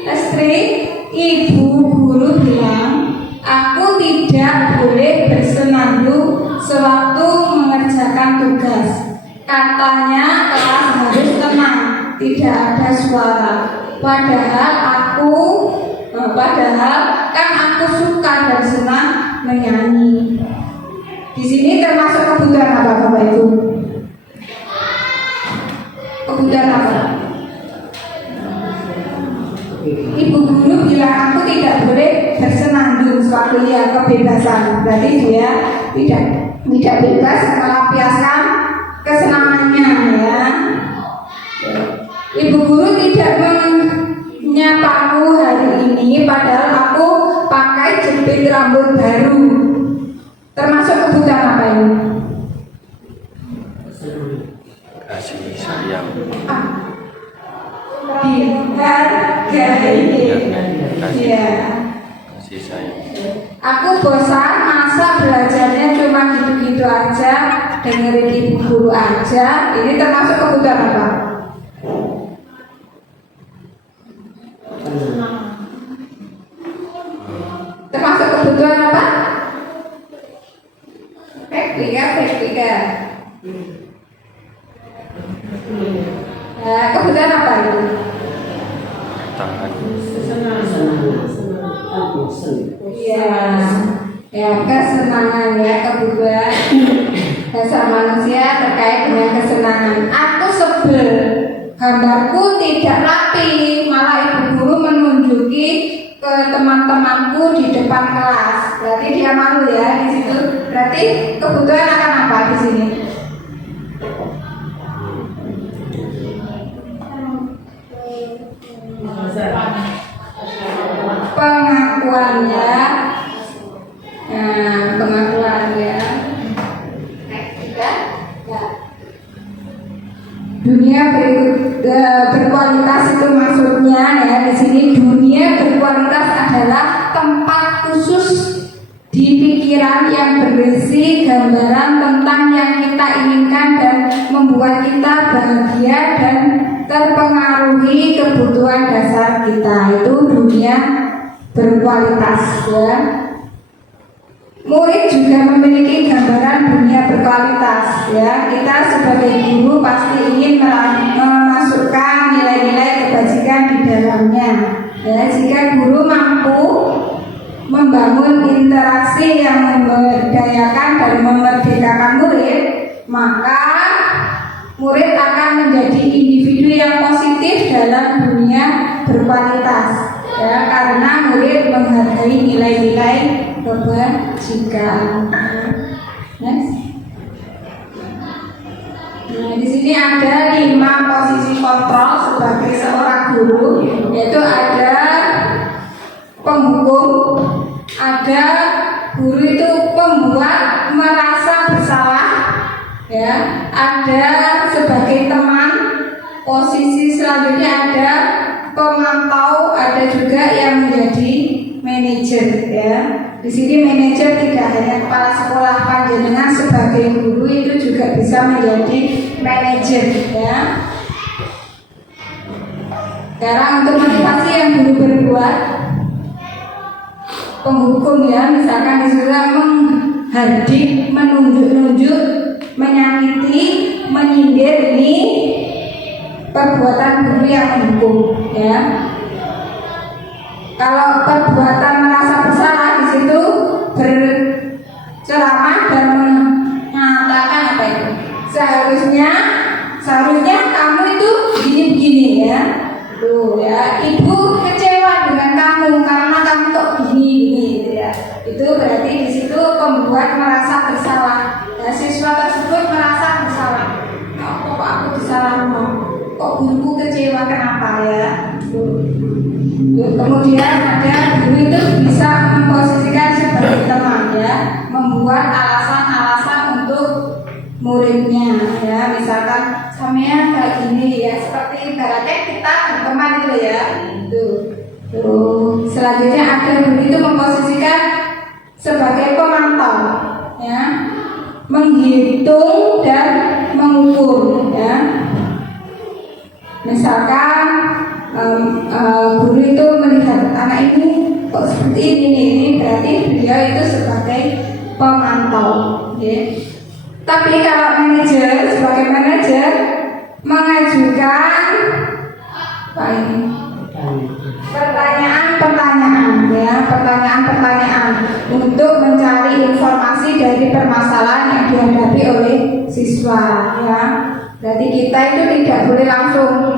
Lestri, ibu guru bilang, aku tidak boleh bersenandung sewaktu mengerjakan tugas. Katanya kelas harus tenang, tidak ada suara. Padahal kan aku suka dan senang menyanyi. Di sini termasuk kebutuhan apa Bapak Ibu? Kebutuhan apa? Ibu guru bilang aku tidak boleh bersenandung sewaktu ya, kebebasan. Berarti dia tidak bebas melampiaskan kesenangannya ya. Ibu guru tidak menyapaku hari ini, padahal aku pakai jepit rambut baru. Termasuk kebutuhan apa ini? Iya. kasih sayang. Aku bosan masa belajarnya cuma gitu-gitu aja, dengerin ibu guru aja. Ini termasuk kebutuhan apa? Termasuk kebutuhan apa? Praktika. Nah, kebutuhan apa itu? Tahan. Iya, ya kesenangan ya, kebutuhan dasar manusia terkait dengan kesenangan. Aku sebel, gambarku tidak rapi, malah ibu guru menunjuki ke teman-temanku di depan kelas. Berarti dia malu ya di situ. Berarti kebutuhan akan apa di sini? Pengakuan ya. Nah, pengakuan ya. Dunia berkualitas itu maksudnya ya di sini dunia berkualitas adalah tempat khusus di pikiran yang berisi gambaran tentang yang kita inginkan dan membuat kita bahagia dan terpengaruhi kebutuhan dasar kita. Itu dunia berkualitas ya. Murid juga memiliki gambaran dunia berkualitas ya. Kita sebagai guru pasti ingin memasukkan nilai-nilai kebajikan di dalamnya ya. Jika guru mampu membangun interaksi yang memberdayakan dan memerdekakan murid, maka murid akan menjadi individu yang positif dalam dunia berkualitas ya, karena murid menghargai nilai-nilai kebajikan. Next. Nah, di sini ada 5 posisi kontrol sebagai seorang guru, yaitu ada penghukum, ada guru itu pembuat merasa bersalah, ya, ada sebagai teman. Posisi selanjutnya ada pemantau, ada juga yang menjadi manajer, ya. Di sini manajer tidak hanya kepala sekolah, panjenengan sebagai guru itu juga bisa menjadi manajer, ya. Sekarang untuk motivasi yang guru berbuat, penghukum ya, misalkan disuruh menghardik, menunjuk-nunjuk, menyakiti, menyindir, ini perbuatan guru yang menghukum ya. Kalau perbuatan merasa bersalah, di situ berceramah dan mengatakan apa itu? Seharusnya kamu itu begini-begini ya. Tuh ya, ibu kecewa dengan kamu karena kamu kok begini gitu ya. Itu berarti di situ pembuat merasa bersalah. Ya, siswa tersebut merasa bersalah. Kok aku disalahkan? Kok guruku kecewa, kenapa ya? Kemudian ada guru itu bisa memposisikan sebagai teman ya, membuat alasan-alasan untuk muridnya ya, misalkan sampean kayak gini ya, seperti ibaratnya kita berteman itu ya. Tuh. Selanjutnya ada guru itu memposisikan sebagai pemantau ya, menghitung dan mengukur ya. Misalkan guru itu melihat anak ini kok seperti ini berarti beliau itu sebagai pemantau ya. Tapi kalau manajer, sebagai manajer mengajukan pertanyaan ya, pertanyaan untuk mencari informasi dari permasalahan yang dihadapi oleh siswa ya. Jadi kita itu tidak boleh langsung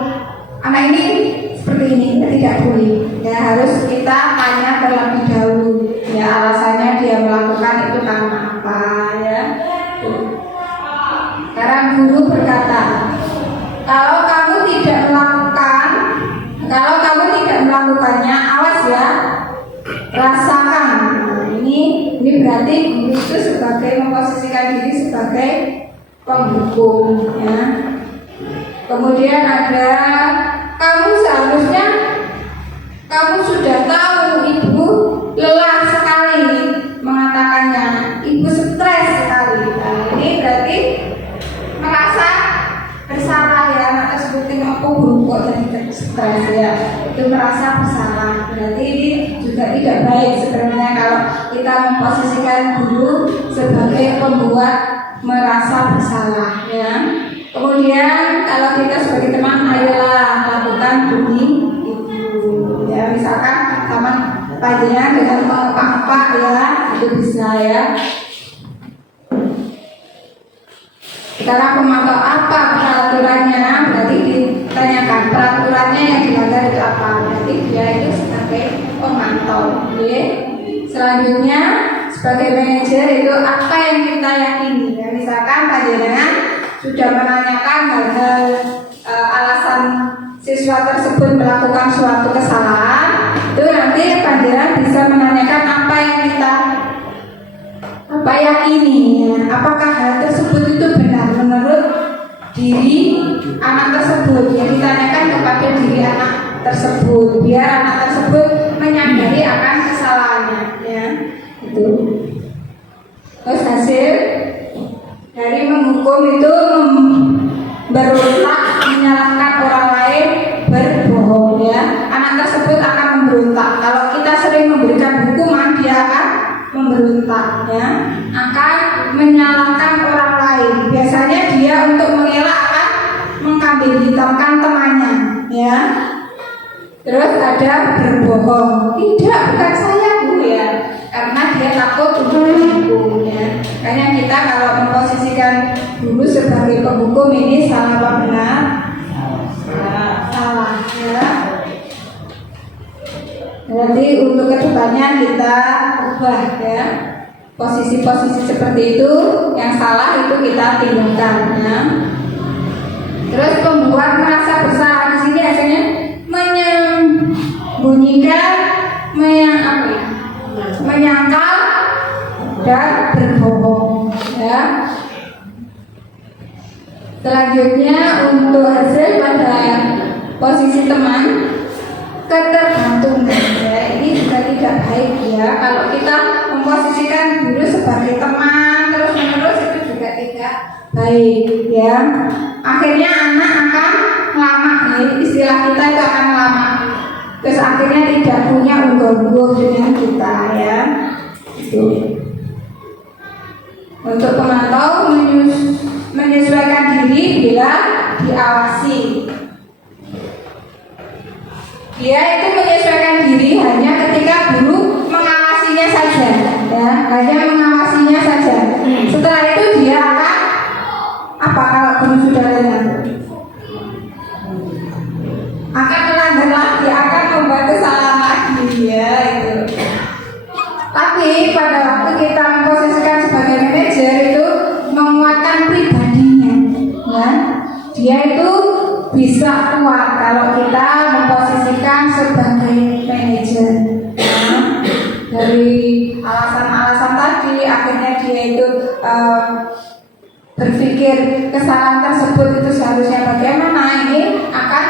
anak ini seperti ini, tidak boleh ya, harus kita tanya terlebih dahulu ya, alasannya dia melakukan itu karena apa ya. Sekarang guru berkata, kalau kamu tidak melakukannya, awas ya, rasakan. Ini berarti guru itu sebagai memposisikan diri sebagai penghukum ya. Kemudian ada, kamu seharusnya kamu sudah tahu stres ya, itu merasa bersalah. Berarti ini juga tidak baik sebenarnya kalau kita memposisikan guru sebagai pembuat merasa bersalah ya. Kemudian kalau kita sebagai teman, ayolah lakukan bumi ibu ya, misalkan teman panjenengan dengan mengepak-epak ya, itu bisa ya. Sekarang memantau apa peraturannya, berarti ditanyakan peraturannya yang dilanggar itu apa, berarti dia itu sebagai pemantau ya. Selanjutnya sebagai manajer itu apa yang kita yakini ya, misalkan panjenengan sudah menanyakan hal-hal alasan siswa tersebut melakukan suatu kesalahan, itu nanti panjenengan bisa menanyakan apa yang kita yakini ya, apakah hal tersebut itu benar menurut diri anak tersebut ya, ditanyakan kepada diri anak tersebut biar anak tersebut menyadari akan kesalahannya ya, itu. Terus hasil dari menghukum itu berusaha menyalahkan orang lain, berbohong ya, anak tersebut akan memberontak. Kalau kita sering memberikan hukuman, dia akan memberontak ya, akan menyalahkan orang lain. Biasanya dia untuk mengelak akan mengkambing hitamkan temannya ya. Terus ada berbohong, tidak, bukan saya Bu ya, karena dia takut untuk dihukum ya. Makanya kita kalau memposisikan guru sebagai penghukum ini salah apa benar? Salah ya. Berarti untuk kedepannya kita ubah ya, posisi-posisi seperti itu yang salah itu kita tinggalkan ya. Terus pembuat merasa bersalah di sini hasilnya menyembunyikan, menyangkal dan berbohong ya. Selanjutnya untuk hasil pada posisi teman, ketergantungan ya, ini juga tidak baik ya. Kalau kita memposisikan guru sebagai teman terus menerus itu juga tidak baik ya. Akhirnya anak akan lama ya, istilah kita itu akan lama. Terus akhirnya tidak punya ungguh-ungguh dengan kita ya. Itu. Untuk pemantau menyesuaikan diri bila diawasi. Dia itu menyesuaikan diri hanya ketika guru mengawasinya saja ya, hanya mengawasinya saja. Setelah itu dia akan apa kalau guru sudah lewat? Akan melanggar lagi, akan membuat kesalahan lagi ya itu. Tapi pada waktu kita memposisikan sebagai manajer itu menguatkan pribadinya ya. Dia itu bisa kuat kalau kita memposisikan sebagai manajer ya. Dari alasan-alasan tadi akhirnya dia itu berpikir kesalahan tersebut itu seharusnya bagaimana, ini akan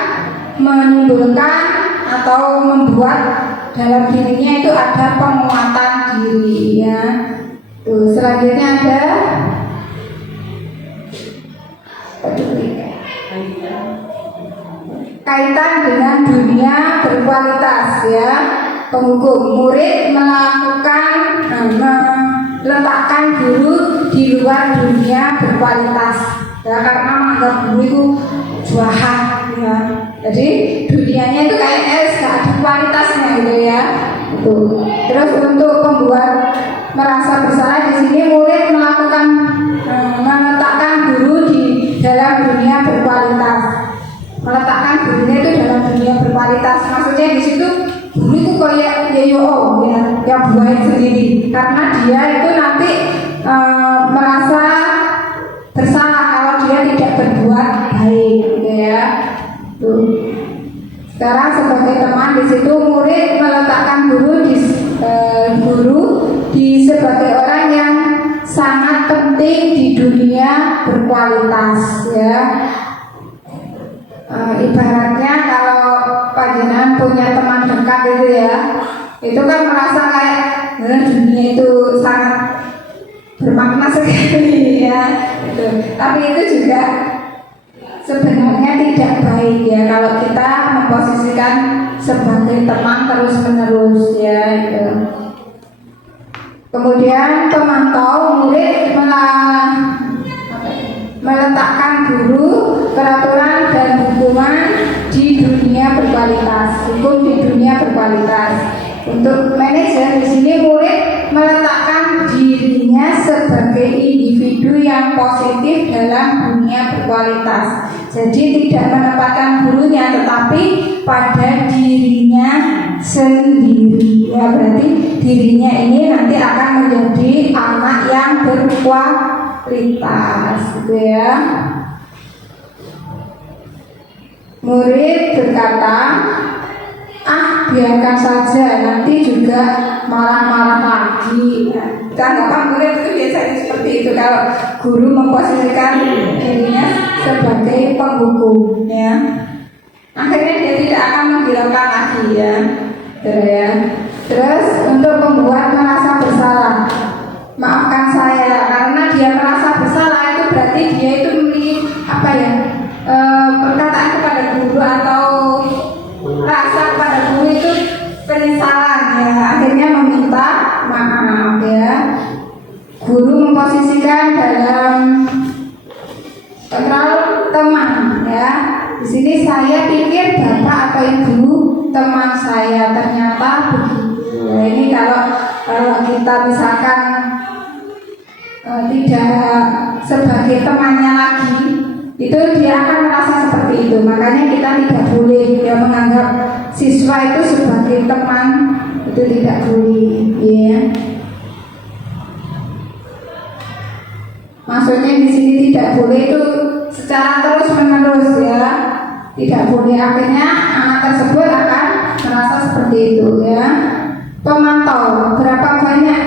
menimbulkan atau membuat dalam dirinya itu ada penguatan diri ya. Tuh, selanjutnya ada kaitan dengan dunia berkualitas ya. Penghukum murid meletakkan guru di luar dunia berkualitas ya, karena menganggap guru itu jahat ya. Jadi dunianya itu kayaknya gak ada kualitasnya gitu ya. Itu. Terus untuk membuat merasa bersalah di sini murid meletakkan guru di dalam dunia berkualitas. Meletakkan gurunya itu dalam dunia berkualitas. Maksudnya di situ guru itu kayak yoyo ya, yang buat sendiri. Karena dia itu nanti merasa bersalah kalau dia tidak berbuat baik gitu ya. Tuh. Sekarang sebagai teman di situ murid meletakkan guru sebagai orang yang sangat penting di dunia berkualitas ya. Ibaratnya kalau panjenengan punya teman dekat itu ya, itu kan merasa kayak dunia itu sangat bermakna sekali ya. Gitu. Tapi itu juga sebenarnya tidak baik ya kalau kita memposisikan sebagai teman terus menerus ya itu. Kemudian pemantau murid meletakkan guru, peraturan dan hukuman di dunia berkualitas, hukum di dunia berkualitas. Untuk manajer di sini murid meletakkan dirinya sebagai individu yang positif dalam dunia berkualitas. Jadi tidak menempatkan gurunya tetapi pada dirinya sendiri. Ya berarti dirinya ini nanti akan menjadi anak yang berkualitas, gitu ya. Murid berkata, biarkan saja, nanti juga marah-marah lagi. Tanggapan murid itu biasanya seperti itu kalau guru memposisikan dirinya sebagai penghukum ya. Akhirnya dia tidak akan menghiraukan lagi ya. Terus untuk membuat merasa bersalah, maafkan saya, karena dia merasa bersalah itu berarti dia itu memiliki perkataan kepada guru atau rasa kepada guru itu penyesalan ya, akhirnya meminta maaf ya. Guru memposisikan dalam teman ya. Di sini saya pikir bapak atau ibu teman saya, ternyata begitu. Ya, ini kalau kita misalkan tidak sebagai temannya lagi, itu dia akan merasa seperti itu. Makanya kita tidak boleh ya menganggap siswa itu sebagai teman, itu tidak boleh ya. Maksudnya di sini tidak boleh itu secara terus menerus ya, tidak boleh. Akhirnya anak tersebut akan merasa seperti itu ya. Pemantau, berapa banyak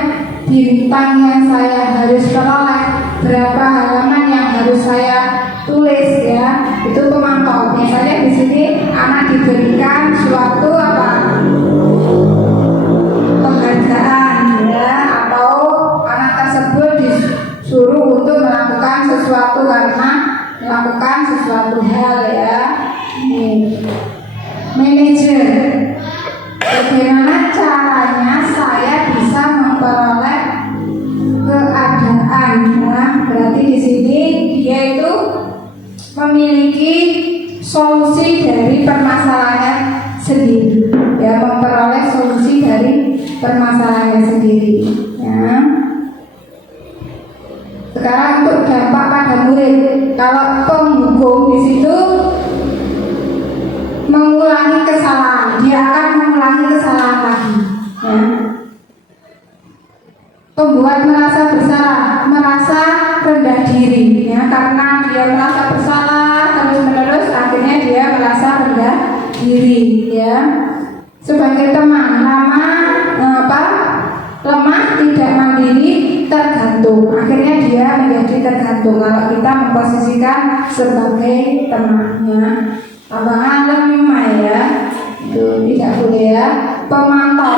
bintang yang saya harus peroleh, berapa halaman yang harus saya tulis ya, itu pemantau. Misalnya di sini anak diberikan suatu penghargaan ya, atau anak tersebut disuruh untuk melakukan sesuatu karena melakukan sesuatu hal ya. Manajer, bagaimana caranya saya bisa memperoleh keadaan ya? Berarti di sini dia itu memiliki solusi dari permasalahan sendiri ya, memperoleh solusi dari permasalahan sendiri ya. Sekarang untuk dampak pada murid, kalau penghukum di situ mengulangi kesalahan, dia akan mengulangi kesalahan lagi ya. Pembuat merasa bersalah, merasa rendah diri ya, karena dia merasa bersalah terus menerus, akhirnya dia merasa rendah diri ya. Sebagai teman lemah, tidak mandiri, tergantung, akhirnya dia menjadi tergantung. Kalau kita memposisikan sebagai temannya, abangan lemah ya, itu tidak boleh ya. Pemantau,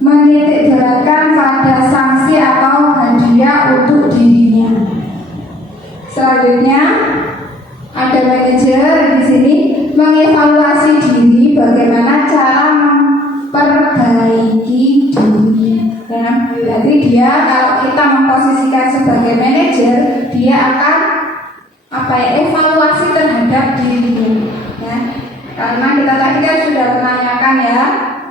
menitik beratkan pada sanksi atau hadiah untuk dirinya. Selanjutnya ada manajer di sini mengevaluasi diri, bagaimana cara memperbaiki diri. Ya, berarti dia kalau kita memposisikan sebagai manajer, dia akan evaluasi terhadap dirinya. Ya. Karena kita tadi kan sudah menanyakan ya,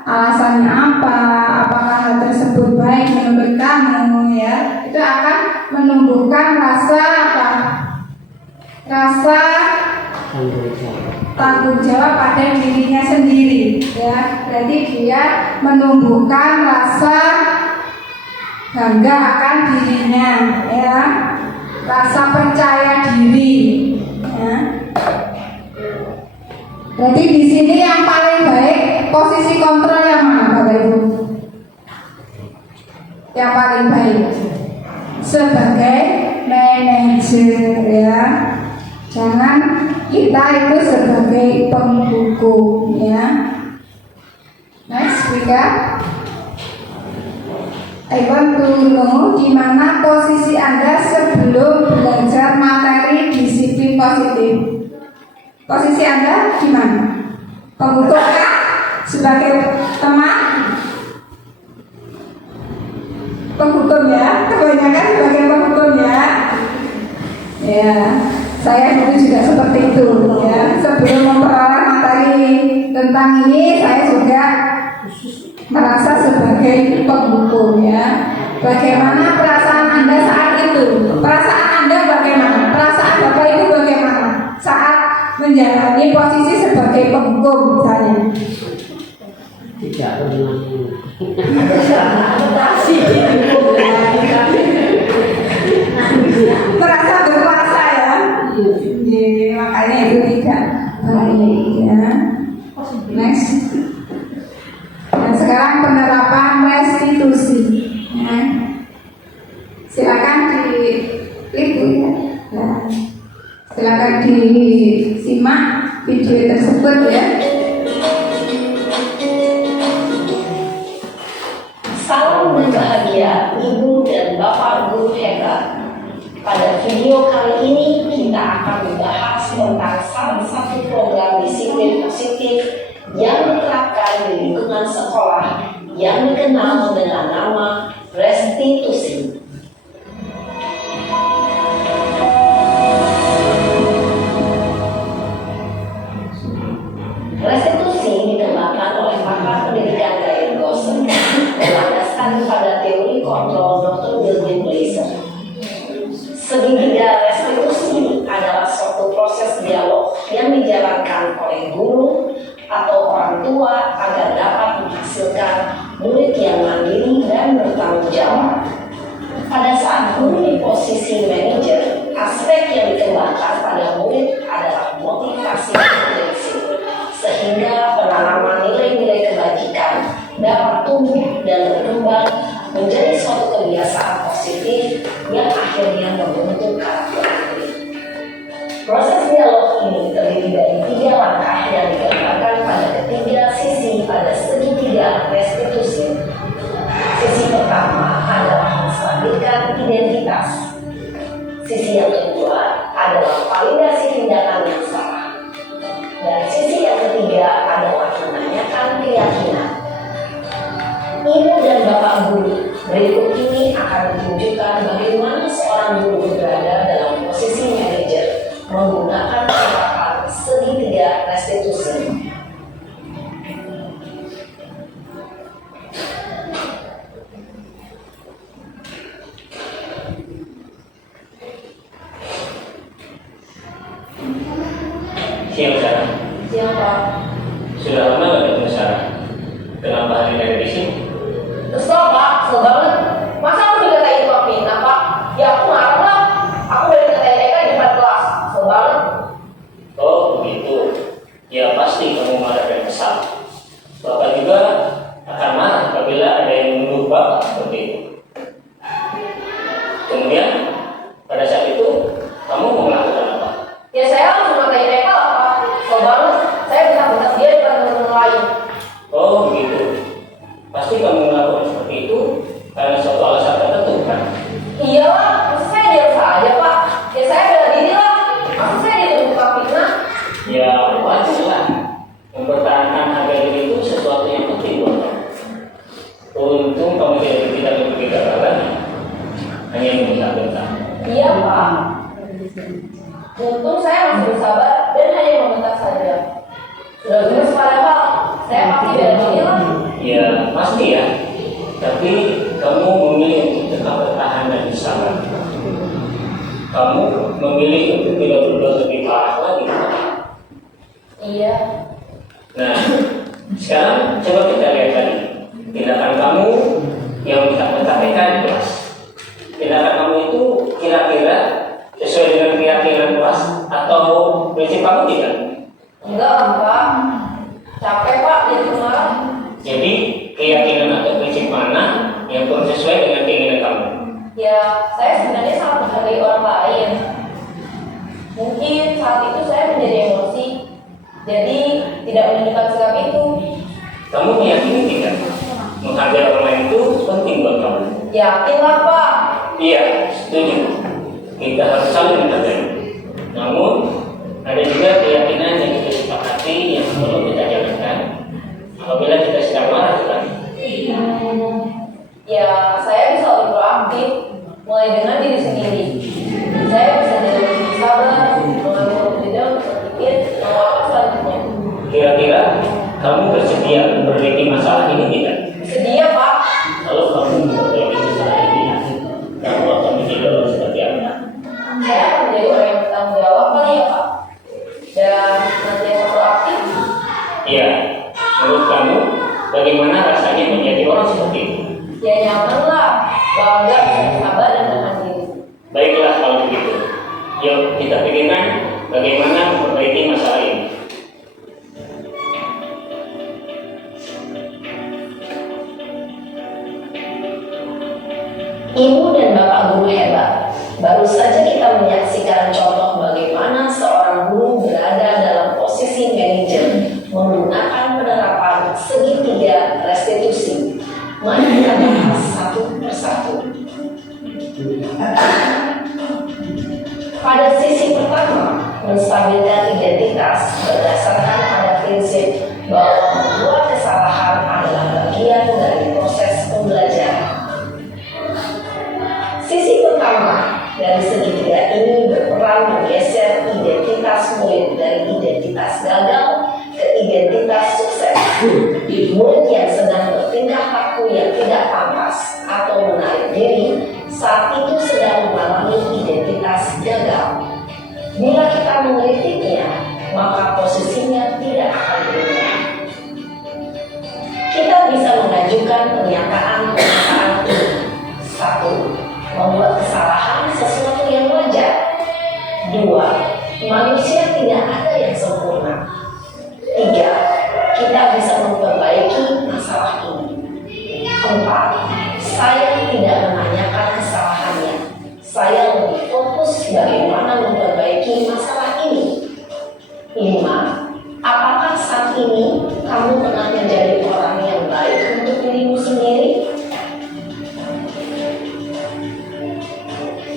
alasannya apa, apakah hal tersebut baik menurut kamu ya, itu akan menumbuhkan rasa tanggung jawab pada dirinya sendiri ya. Berarti dia menumbuhkan rasa bangga akan dirinya ya, rasa percaya diri ya. Berarti di sini yang paling baik posisi kontrol yang mana Bapak Ibu? Yang paling baik sebagai manajer ya. Jangan kita itu sebagai penghukum ya. Next speaker. I want to know di mana posisi Anda sebelum belajar materi disiplin positif. Posisi Anda gimana? Penghukum kah? Sebagai teman? Penghukum ya, kebanyakan sebagai penghukum ya. Ya, saya dulu juga seperti itu ya. Sebelum memperoleh materi tentang ini, saya juga merasa sebagai penghukum ya. Bagaimana perasaan Anda saat itu? Perasaan Anda bagaimana? Perasaan Bapak Ibu bagaimana saat menjalani posisi sebagai penghukum misalnya? Tidak pernah. Merasa berkuasa ya. Makanya itu tidak baik ya. Next. Dan sekarang penerapan restitusi. Ya. Silakan dilihat ya. Nah, silakan disimak video tersebut ya. Salam berbahagia Ibu dan Bapak Guru hebat. Pada video kali ini kita akan membahas tentang salah satu program disiplin positif yang diterapkan di lingkungan sekolah yang dikenal dengan nama restitusi. Restitusi dikembangkan oleh pakar pendidikan Gary Gosser berlandaskan pada teori kontrol Dr. William Glaser. Segitiga restitusi adalah suatu proses dialog yang dijalankan oleh guru atau orang tua agar dapat menghasilkan murid yang mandiri dan bertanggung jawab. Pada saat guru di posisi manajer, aspek yang dikembangkan pada murid adalah motivasi prinsip, sehingga penanaman nilai-nilai kebajikan dapat tumbuh dan berkembang menjadi suatu kebiasaan positif yang akhirnya membentuk karakter murid. Proses dialog ini terdiri dari 3 langkah yang digambarkan pada ketiga sisi pada segitiga restitusi. Sisi pertama adalah menstabilkan identitas. Sisi yang kedua adalah validasi tindakan yang salah. Dan sisi yang ketiga adalah menanyakan keyakinan. Ibu dan Bapak Guru, berikut ini akan menunjukkan bagaimana seorang guru berada dalam posisi manajer menggunakan penerapan segitiga restitusi. Siang Sarah. Siang Pak. Sudah lama gak ketemu Sarah? Kenapa hari ini ada di sini? Kesel Pak, kesel banget. Masa aku dikatain Pak Pina Pak? Ya aku marah lah. Aku udah dikatain mereka di depan kelas. Kesel banget. Oh begitu. Ya pasti kamu marah dan kesal. Bapak juga akan marah apabila ada yang menuduh Bapak seperti itu. Kemudian pada saat itu kamu mau melakukan apa? Ya saya langsung ngatain mereka lah Pak. Kesel banget. Saya bentak-bentak dia depan teman-teman lain. Oh begitu. Pasti kamu melakukan seperti itu karena suatu alasan tertentu kan? Iyalah, masa saya diam saja Pak. Ya saya bela diri lah. Masa saya dituduh Pak Pina? Ya wajar lah. Mempertahankan harga diri itu sesuatu yang penting buat kamu. Untung kamu tidak memiliki gagalan, hanya meminta-minta. Iya Pak. Untung saya masih bersabar dan hanya membentak saja. Sudah gemes padahal saya pasti bela diri lah. Ya pasti ya. Tapi kamu memilih untuk tetap bertahan dan bersabar. Kamu memilih untuk tidak berbuat lebih parah lagi. Iya. Nah, sekarang coba kita lihat tadi tindakan kamu yang minta-minta TK di kelas. Tindakan kamu itu kira-kira sesuai dengan keyakinan kelas atau prinsip kamu tidak? Enggak lah Pak. Capek Pak jadi marah. Jadi keyakinan atau prinsip mana yang kurang sesuai dengan keinginan kamu? Ya saya sebenarnya sangat menghargai orang lain. Mungkin saat itu saya menjadi emosi. Jadi tidak menunjukkan sikap itu. Kamu meyakini tidak? Menghargai orang lain itu penting buat kamu. Yakinlah Pak. Iya, setuju. Kita harus saling menghargai. Namun ada juga keyakinan yang kita pikirkan bagaimana memperbaiki masalah ini. Ibu dan Bapak guru hebat, baru saja kita menyaksikan contoh bagaimana seorang guru berada dalam posisi manajer menggunakan penerapan segitiga restitusi. Mari kita bahas satu persatu. Pada sisi pertama, menstabilkan identitas berdasarkan pada prinsip bahwa membuat kesalahan adalah bagian dari proses pembelajaran. Sisi pertama dari segitiga ini berperan menggeser identitas murid dari identitas gagal ke identitas sukses. Murid yang sedang bertingkah laku yang tidak pantas atau menarik diri saat itu sedang mengalami identitas gagal. Bila kita mengkritiknya, maka posisinya tidak akan berubah. Kita bisa mengajukan pernyataan ini. 1. Membuat kesalahan sesuatu yang wajar. 2. Manusia tidak ada yang sempurna. 3. Kita bisa memperbaiki masalah ini. 4. Saya tidak menanyakan kesalahannya. Saya lebih fokus bagaimana memperbaiki masalah ini. 5. Apakah saat ini kamu pernah menjadi orang yang baik untuk dirimu sendiri?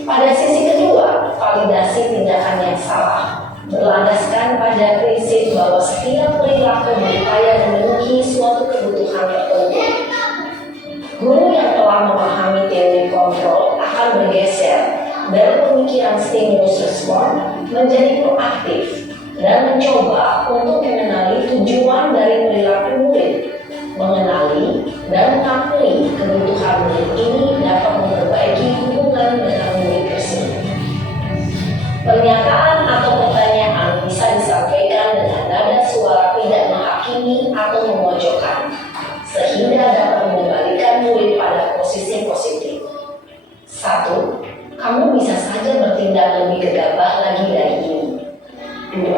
Pada sisi kedua, validasi tindakan yang salah berlandaskan pada prinsip bahwa setiap perilaku berupaya memenuhi suatu kebutuhan tertentu. Guru yang telah memahami teori kontrol akan bergeser dari pemikiran stimulus respon menjadi proaktif dan mencoba untuk mengenali tujuan dari perilaku murid. Mengenali dan mengakui kebutuhan murid ini dapat memperbaiki hubungan dengan murid tersebut. Pernyataan atau pertanyaan bisa disampaikan dengan nada suara tidak menghakimi atau memojokkan, sehingga dapat mengembalikan murid pada posisi positif. 1. Kamu bisa saja bertindak lebih gegabah lagi dari ini. 2.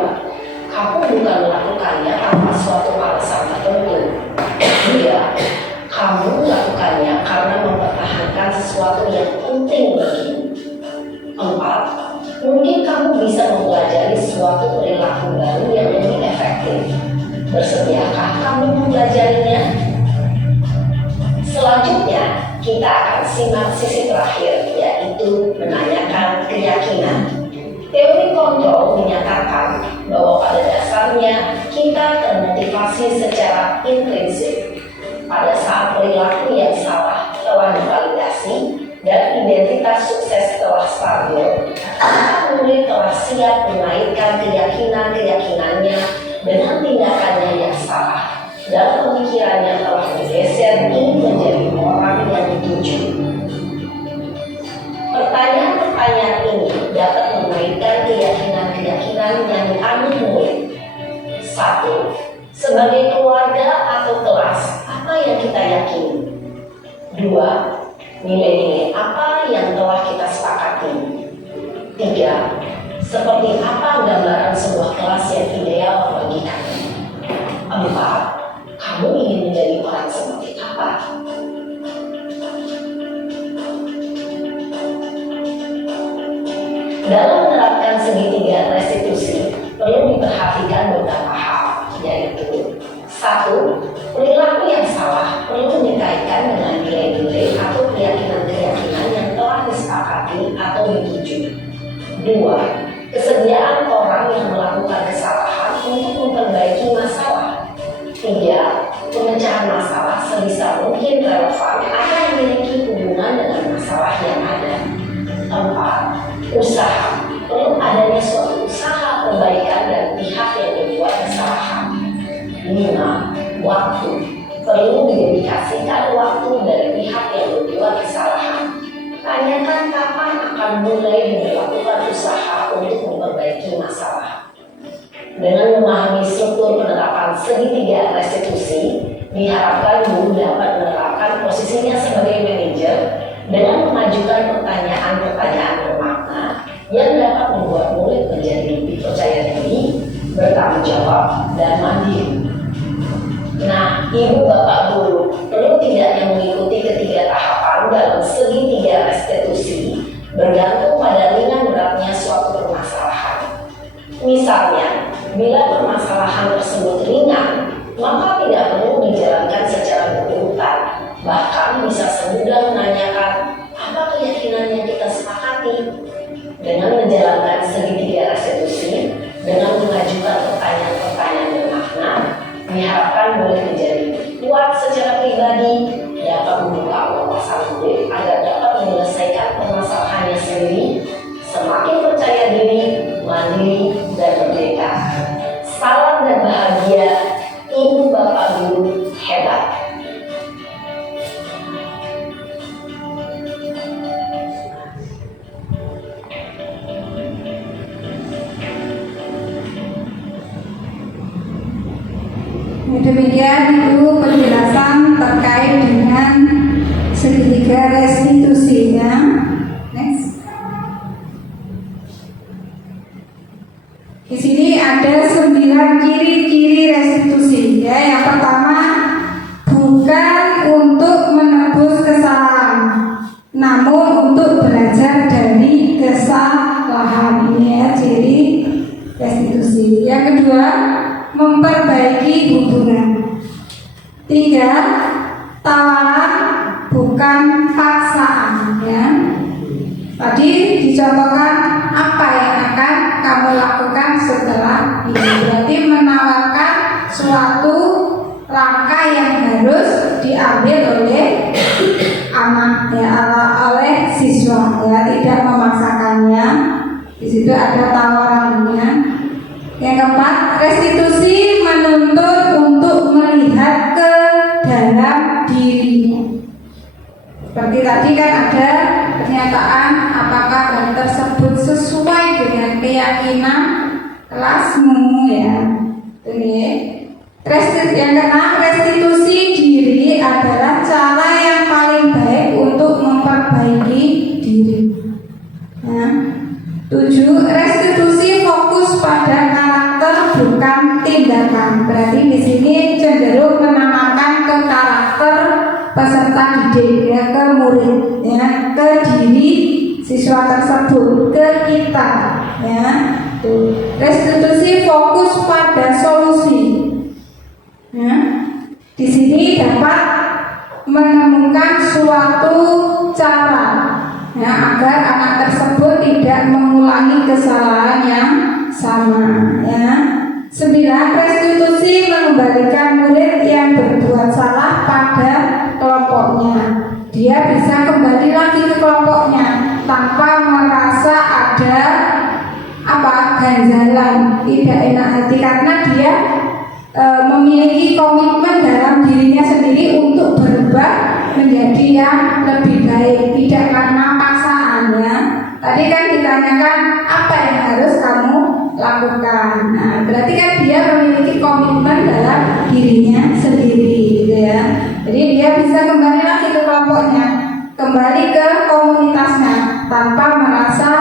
Kamu bukan melakukannya tanpa suatu alasan tertentu. 3. Kamu melakukannya karena mempertahankan sesuatu yang penting bagimu. 4. Mungkin kamu bisa mempelajari suatu perilaku baru yang lebih efektif. Bersediakah kamu mempelajarinya? Selanjutnya, kita akan simak sisi terakhir, yaitu menanyakan keyakinan. Teori kontrol menyatakan bahwa pada dasarnya kita termotivasi secara intrinsik. Pada saat perilaku yang salah telah divalidasi dan identitas sukses telah stabil, maka murid telah siap menaikkan keyakinan-keyakinannya dengan tindakannya yang salah dan pemikirannya telah bergeser ingin menjadi orang yang dituju. Pertanyaan-pertanyaan ini dapat mengaitkan keyakinan-keyakinan yang dianut murid. 1. Sebagai keluarga atau kelas, apa yang kita yakini? 2. Nilai-nilai apa yang telah kita sepakati? 3. Seperti apa gambaran sebuah kelas yang ideal bagi kami? 4. Kamu ingin menjadi orang seperti apa? Dalam menerapkan segitiga restitusi, perlu diperhatikan beberapa hal, yaitu 1. Perilaku yang salah perlu dikaitkan dengan nilai-nilai atau keyakinan-keyakinan yang telah disepakati atau dituju. 2. Kesediaan orang yang melakukan kesalahan untuk memperbaiki masalah. 3. Pemecahan masalah sebisa mungkin relevan akan memiliki hubungan dengan masalah yang ada. 4. Usaha. Perlu adanya suatu usaha perbaikan dari pihak yang membuat kesalahan. 5. Waktu. Perlu didedikasikan waktu dari pihak yang membuat kesalahan. Tanyakan kapan akan mulai dilakukan usaha untuk memperbaiki masalah. Dengan memahami struktur penerapan segitiga restitusi, diharapkan guru dapat menerapkan posisinya sebagai manajer dengan memajukan pertanyaan-pertanyaan bermakna yang dapat membuat murid menjadi lebih percaya diri, bertanggung jawab, dan mandiri. Nah, Ibu Bapak Guru perlu tidaknya mengikuti ketiga tahapan dalam segitiga restitusi bergantung pada ringan beratnya suatu permasalahan. Misalnya, bila permasalahan tersebut ringan, maka tidak perlu dijalankan secara berurutan. Bahkan bisa semudah menanyakan apa keyakinan yang kita sepakati. Dengan menjalankan segitiga restitusi, dengan mengajukan pertanyaan-pertanyaan bermakna, diharapkan boleh menjadi kuat secara pribadi, dapat membuka wawasan murid agar dapat menyelesaikan permasalahannya sendiri, semakin percaya diri, mandiri, dan merdeka. Salam dan bahagia, Ibu Bapak Guru hebat. Demikian itu penjelasan terkait dengan segitiga restitusinya. Next. Di sini ada 9 ciri-ciri restitusi. Ya, yang pertama, bukan untuk menebus kesalahan, namun untuk belajar dari kesalahan. Ini ya ciri restitusi. Yang kedua, memperbaiki hubungan. 3, tawaran bukan paksaan. Ya. Tadi dicontohkan apa yang akan kamu lakukan setelah ini. Berarti menawarkan suatu langkah yang harus diambil oleh anak, ya, oleh siswa, ya, tidak memaksakannya. Di situ ada tawarannya. Yang keempat, restitusi menuntut untuk melihat ke dalam dirinya. Seperti tadi kan ada pernyataan apakah hal tersebut sesuai dengan keyakinan kelasmu, ya. Ini. Yang keenam, restitusi diri adalah cara yang paling baik untuk memperbaiki diri. Ya. 7, restitusi fokus pada karakter bukan tindakan. Berarti di sini cenderung menanamkan ke karakter peserta didik, ya, ke murid, ya, ke diri siswa tersebut, ke kita, ya. Tuh. Restitusi fokus pada solusi. Ya. Di sini dapat menemukan suatu cara, ya, agar anak tersebut tidak mengulangi kesalahan yang sama. Ya. 9, restitusi mengembalikan murid yang berbuat salah pada kelompoknya. Dia bisa kembali lagi ke kelompoknya tanpa merasa ada ganjalan, tidak enak hati, karena dia memiliki komitmen dalam dirinya sendiri untuk berubah menjadi yang lebih baik, tidak karena paksaannya. Tadi kan ditanyakan apa yang harus kamu lakukan. Nah, berarti kan dia memiliki komitmen dalam dirinya sendiri, gitu ya. Jadi dia bisa kembali lagi ke kelompoknya, kembali ke komunitasnya tanpa merasa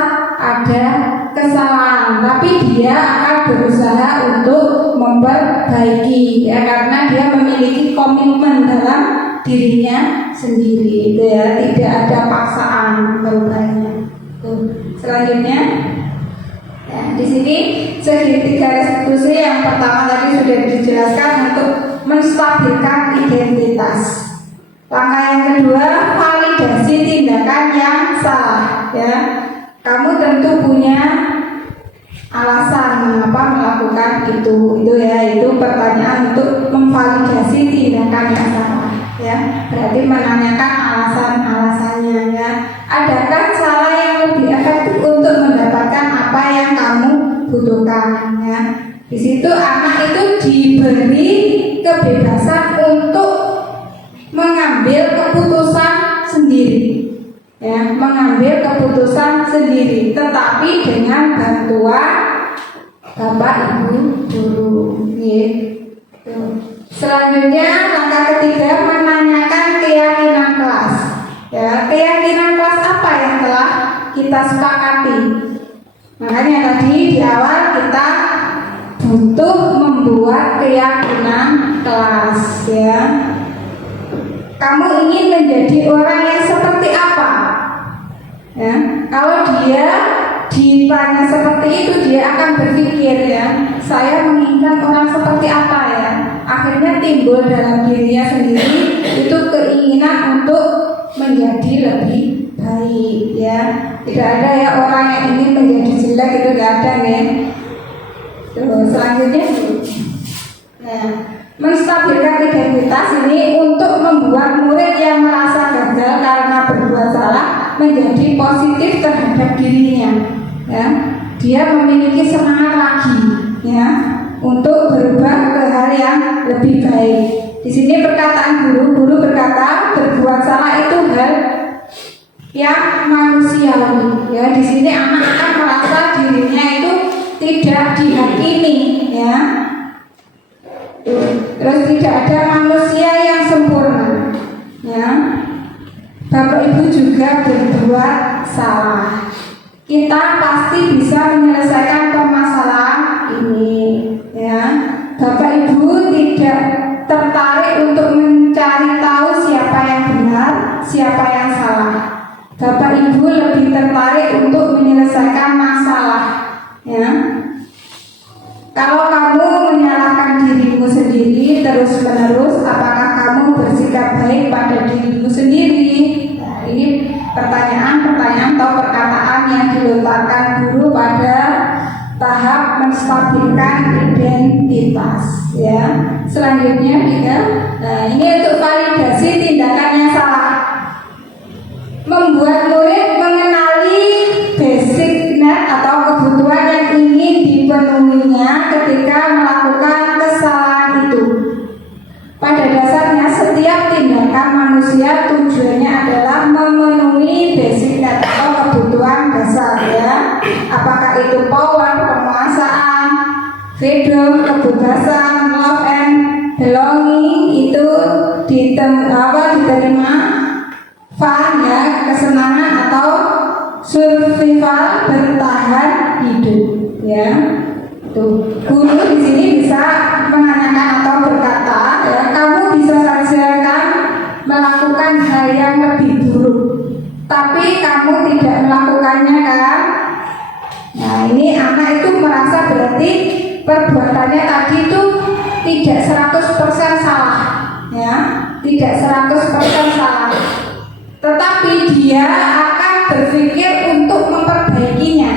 ada kesalahan, tapi dia akan berusaha untuk memperbaiki, ya, karena dia memiliki komitmen dalam dirinya sendiri, gitu ya. Tidak ada paksaan perubahannya. Selanjutnya, ya, di sini segitiga restitusi yang pertama tadi sudah dijelaskan untuk menstabilkan identitas. Langkah yang kedua, validasi tindakan yang salah. Ya, kamu tentu punya alasan mengapa melakukan itu ya, itu pertanyaan untuk memvalidasi tindakan yang salah. Ya, berarti menanyakan alasan-alasannya. Ya, adakah cara yang lebih efektif untuk mendapatkan apa yang kamu butuhkan? Ya, di situ anak itu diberi kebebasan untuk mengambil keputusan sendiri, ya, mengambil keputusan sendiri, tetapi dengan bantuan Bapak Ibu guru. Gitu. Selanjutnya langkah ketiga, menanyakan keyakinan kelas. Ya, keyakinan kelas apa yang telah kita sepakati? Makanya tadi di awal kita butuh membuat keyakinan kelas ya. Kamu ingin menjadi orang yang seperti apa? Ya, kalau dia ditanya seperti itu, dia akan berpikir ya, saya menginginkan orang seperti apa ya. Akhirnya timbul dalam dirinya sendiri itu keinginan untuk menjadi lebih baik ya. Tidak ada ya orang yang ingin menjadi jelek, itu tidak ada ya. Selanjutnya, nah, menstabilkan identitas ini untuk membuat murid yang merasa gagal karena berbuat salah menjadi positif terhadap dirinya ya. Dia memiliki semangat lagi ya untuk berubah ke hal yang lebih baik. Di sini perkataan guru berkata berbuat salah itu hal yang manusiawi ya. Di sini anak akan merasa dirinya itu tidak dihakimi ya. Terus tidak ada manusia yang sempurna ya. Bapak Ibu juga berbuat salah. Kita pasti bisa menyelesaikan permasalahan ini ya. Bapak Ibu tidak tertarik untuk mencari tahu siapa yang benar, siapa yang salah. Bapak Ibu lebih tertarik untuk menyelesaikan masalah ya. Kalau kamu menyalahkan dirimu sendiri terus-menerus, apakah kamu bersikap baik pada dirimu sendiri? Nah, ini pertanyaan atau perkataan yang dilontarkan guru pada tahap menstabilkan identitas ya. Selanjutnya kita, nah ini untuk validasi tindakan yang salah. Membuat murid mengenali basic need atau kebutuhan yang ingin dipenuhinya ketika melakukan kesalahan itu. Pada dasarnya setiap tindakan manusia tujuannya adalah memenuhi basic need atau kebutuhan dasar ya. Apakah itu power, penguasaan, freedom, kebebasan, love and belonging, itu diterima, fun ya, kesenangan atau survival, bertahan hidup ya. Tuh, guru di sini bisa menanyakan atau berkata ya, kamu bisa saja kan melakukan hal yang lebih buruk, tapi kamu tidak melakukannya kan. Nah ini anak itu merasa berarti perbuatannya tadi itu tidak 100% salah ya, tidak 100% salah, tetapi dia akan berpikir untuk memperbaikinya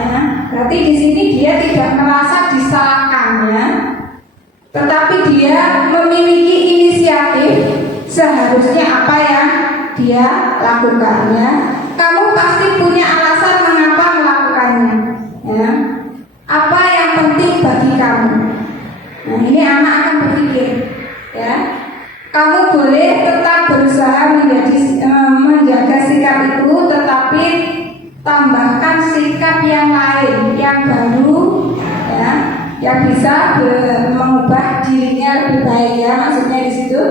ya. Berarti di sini dia tidak merasa disalahkan ya, tetapi dia memiliki inisiatif seharusnya apa yang dia lakukannya. Kamu pasti punya alasan mengapa melakukannya ya. Apa yang penting bagi kamu? Nah ini anak akan berpikir ya. Kamu boleh tetap berusaha menjaga sikap itu, tetapi tambahkan sikap yang lain, yang baru ya, yang bisa mengubah dirinya lebih baik ya. Maksudnya di situ,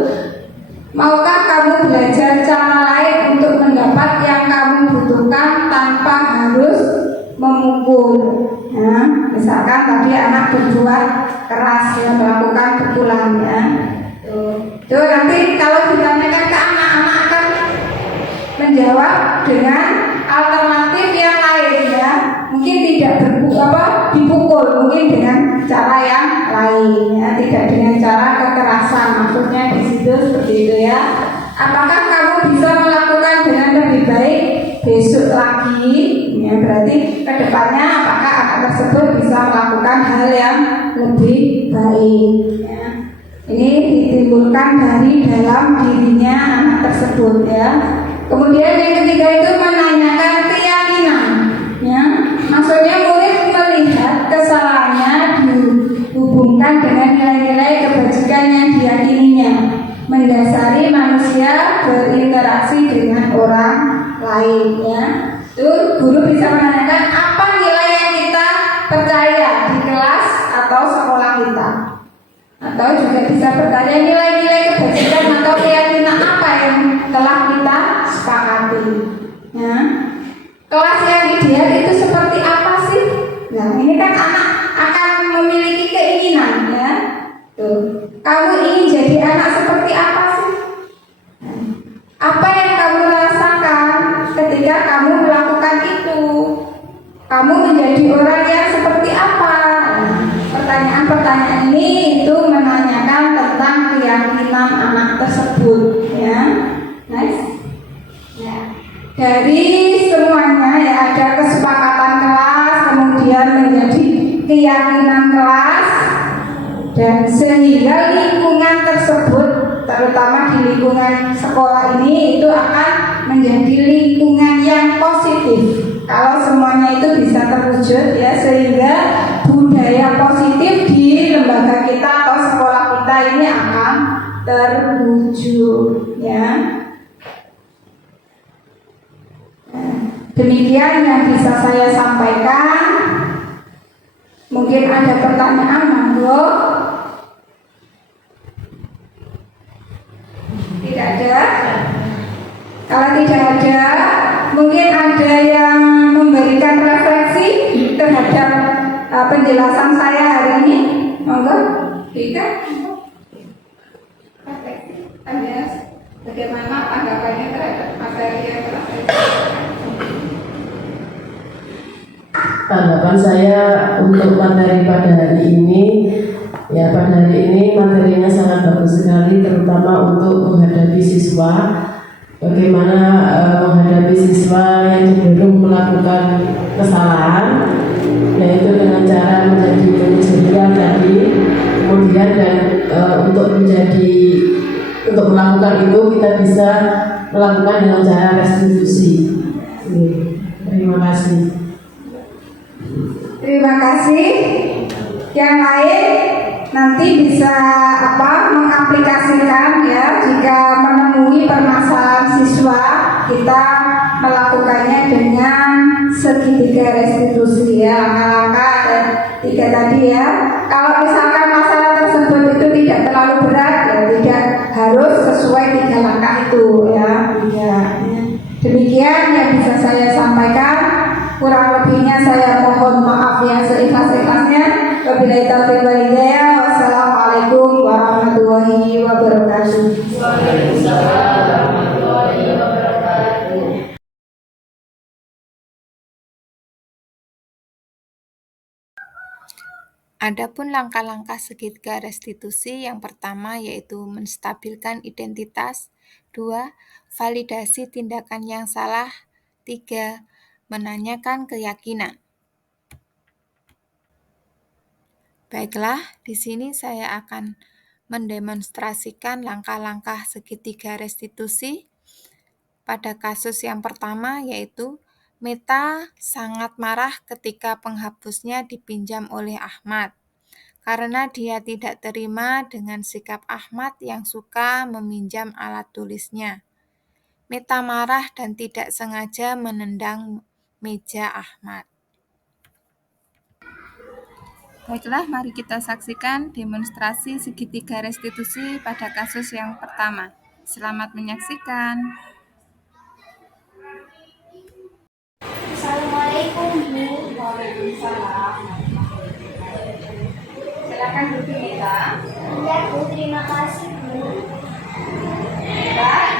maukah kamu belajar cara lain untuk mendapat yang kamu butuhkan tanpa harus memukul? Nah, misalkan tadi anak berbuat keras ya, melakukan pukulan ya. Tuh nanti kalau ditanyakan ke anak akan menjawab dengan alternatif yang lain ya. Mungkin tidak dipukul, mungkin dengan cara yang lain ya, tidak dengan cara kekerasan. Maksudnya di situ seperti itu ya. Apakah kamu bisa melakukan dengan lebih baik besok lagi? Ya, berarti kedepannya apakah anak tersebut bisa melakukan hal yang lebih baik ya. Ini ditimbulkan dari dalam dirinya anak tersebut ya. Kemudian yang ketiga itu menanyakan keyakinan ya. Maksudnya murid melihat kesalahannya dihubungkan dengan nilai-nilai kebajikan yang diyakininya, mendasari manusia berinteraksi dengan orang lain ya. Itu guru bisa menanyakan apa nilai yang kita percaya di kelas atau sekolah kita, atau juga bisa bertanya nilai-nilai kebajikan atau keyakinan apa yang telah kita sepakati ya. Kelas yang ideal itu seperti apa sih? Kamu ingin jadi anak seperti apa sih? Apa yang kamu rasakan ketika kamu melakukan itu? Kamu menjadi orang yang seperti apa? Pertanyaan-pertanyaan ini itu menanyakan tentang keyakinan anak tersebut, ya. Nice. Ya. Dari semuanya ya ada kesepakatan kelas, kemudian menjadi keyakinan kelas, dan sehingga lingkungan tersebut, terutama di lingkungan sekolah ini, itu akan menjadi lingkungan yang positif. Kalau semuanya itu bisa terwujud ya, sehingga budaya positif di lembaga kita atau sekolah kita ini akan terwujud, ya. Demikian yang bisa saya sampaikan. Mungkin ada pertanyaan, monggo. Tidak ada. Kalau tidak ada, mungkin ada yang memberikan refleksi terhadap penjelasan saya hari ini. Monggo, tidak? Refleksi. Ada bagaimana tanggapannya terhadap materi yang telah saya sampaikan? Tanggapan saya untuk materi pada hari ini, ya pada hari ini materinya sangat bagus sekali, terutama untuk menghadapi siswa. Bagaimana menghadapi siswa yang cenderung melakukan kesalahan, yaitu dengan cara menjadi manajerial tadi, kemudian dan untuk melakukan itu kita bisa melakukan dengan cara restitusi. Terima kasih. Terima kasih. Yang lain nanti bisa mengaplikasikan ya, jika menemui permasalahan siswa kita melakukannya dengan segitiga restitusi ya, langkah dan 3 tadi ya. Kalau misalkan masalah tersebut itu tidak terlalu berat ya, tidak harus sesuai 3 langkah itu ya. Demikian yang bisa saya sampaikan. Kurang lebihnya saya mohon maaf ya seikhlas-ikhlasnya. Wabillahi taufiq wal hidayah. Wassalamualaikum warahmatullahi wabarakatuh. Waalaikumsalam warahmatullahi wabarakatuh. Adapun langkah-langkah segitiga restitusi, yang pertama yaitu menstabilkan identitas, 2. Validasi tindakan yang salah, 3. Menanyakan keyakinan. Baiklah, di sini saya akan mendemonstrasikan langkah-langkah segitiga restitusi. Pada kasus yang pertama yaitu Meta sangat marah ketika penghapusnya dipinjam oleh Ahmad, karena dia tidak terima dengan sikap Ahmad yang suka meminjam alat tulisnya. Meta marah dan tidak sengaja menendang meja Ahmad. Baiklah, mari kita saksikan demonstrasi segitiga restitusi pada kasus yang pertama. Selamat menyaksikan. Assalamualaikum Bu. Waalaikumsalam. Silakan Bu Mita. Iya Bu, terima kasih Bu. Baik,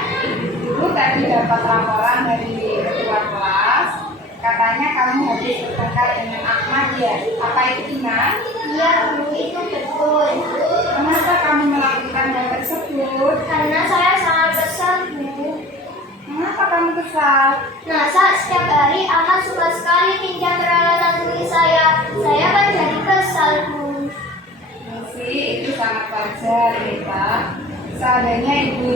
Ibu tadi dapat laporan dari ketua kelas. Katanya kamu habis bertengkar dengan Ahmad ya. Apa itu benar? Iya Bu, itu betul. Kenapa kamu melakukan hal tersebut? Karena saya sangat kesal Bu. Kenapa kamu kesal? Nah, setiap hari Ahmad suka sekali pinjam peralatan tulis saya. Saya kan jadi kesal Bu. Itu sangat wajar, Mita. Seandainya Ibu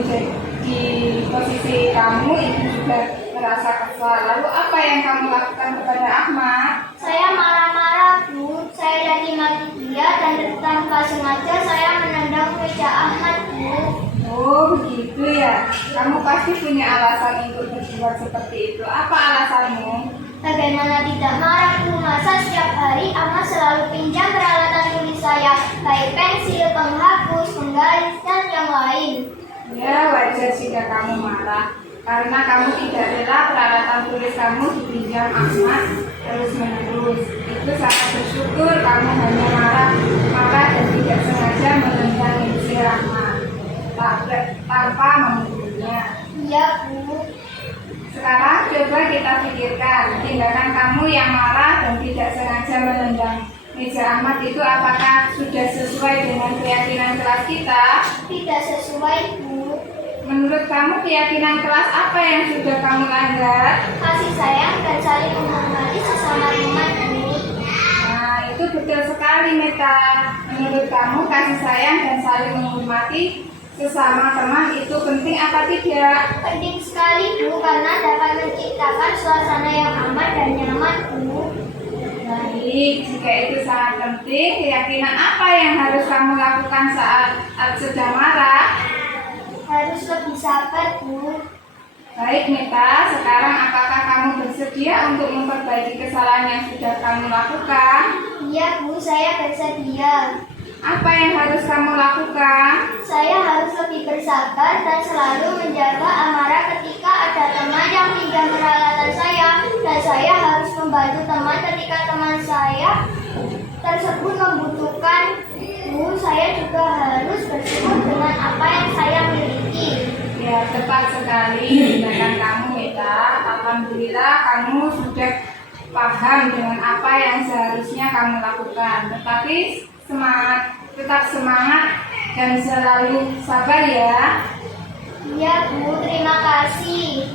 di posisi kamu, Ibu juga merasa kesal. Lalu apa yang kamu lakukan kepada Ahmad? Saya marah-marah Bu. Saya maki dia dan tanpa sengaja saya menendang meja Ahmad Bu. Oh begitu ya. Kamu pasti punya alasan untuk berbuat seperti itu. Apa alasanmu? Bagaimana tidak marah Bu? Masa setiap hari Ahmad selalu pinjam peralatan tulis saya, baik pensil, penghapus, penggaris, dan yang lain. Ya wajar jika kamu marah, karena kamu tidak rela peralatan tulis kamu dipinjam Ahmad terus menerus. Itu sangat bersyukur kamu hanya marah dan tidak sengaja menendang meja tanpa membunuhnya. Iya, Bu. Sekarang coba kita pikirkan, tindakan kamu yang marah dan tidak sengaja menendang meja Ahmad itu apakah sudah sesuai dengan keyakinan kelas kita? Tidak sesuai, Bu. Menurut kamu keyakinan kelas apa yang sudah kamu langgar? Kasih sayang dan saling menghormati sesama teman, Bu. Nah, itu betul sekali, Meta. Menurut kamu kasih sayang dan saling menghormati sesama teman itu penting apa tidak? Penting sekali, Bu, karena dapat menciptakan suasana yang aman dan nyaman, Bu. Baik, jika itu sangat penting, keyakinan apa yang harus kamu lakukan saat sedang marah? Harus lebih sabar, Bu. Baik, Meta, sekarang apakah kamu bersedia untuk memperbaiki kesalahan yang sudah kamu lakukan? Iya, Bu, saya bersedia. Apa yang harus kamu lakukan? Saya harus lebih bersabar dan selalu menjaga amarah ketika ada teman yang pinjam peralatan saya, dan saya harus membantu teman ketika teman saya tersebut membutuhkan. Bu, saya juga harus bersyukur dengan apa yang saya miliki. Ya, tepat sekali tindakan kamu, Meta. Alhamdulillah kamu sudah paham dengan apa yang seharusnya kamu lakukan. Tetapi tetap semangat dan selalu sabar ya. Iya, Bu, terima kasih.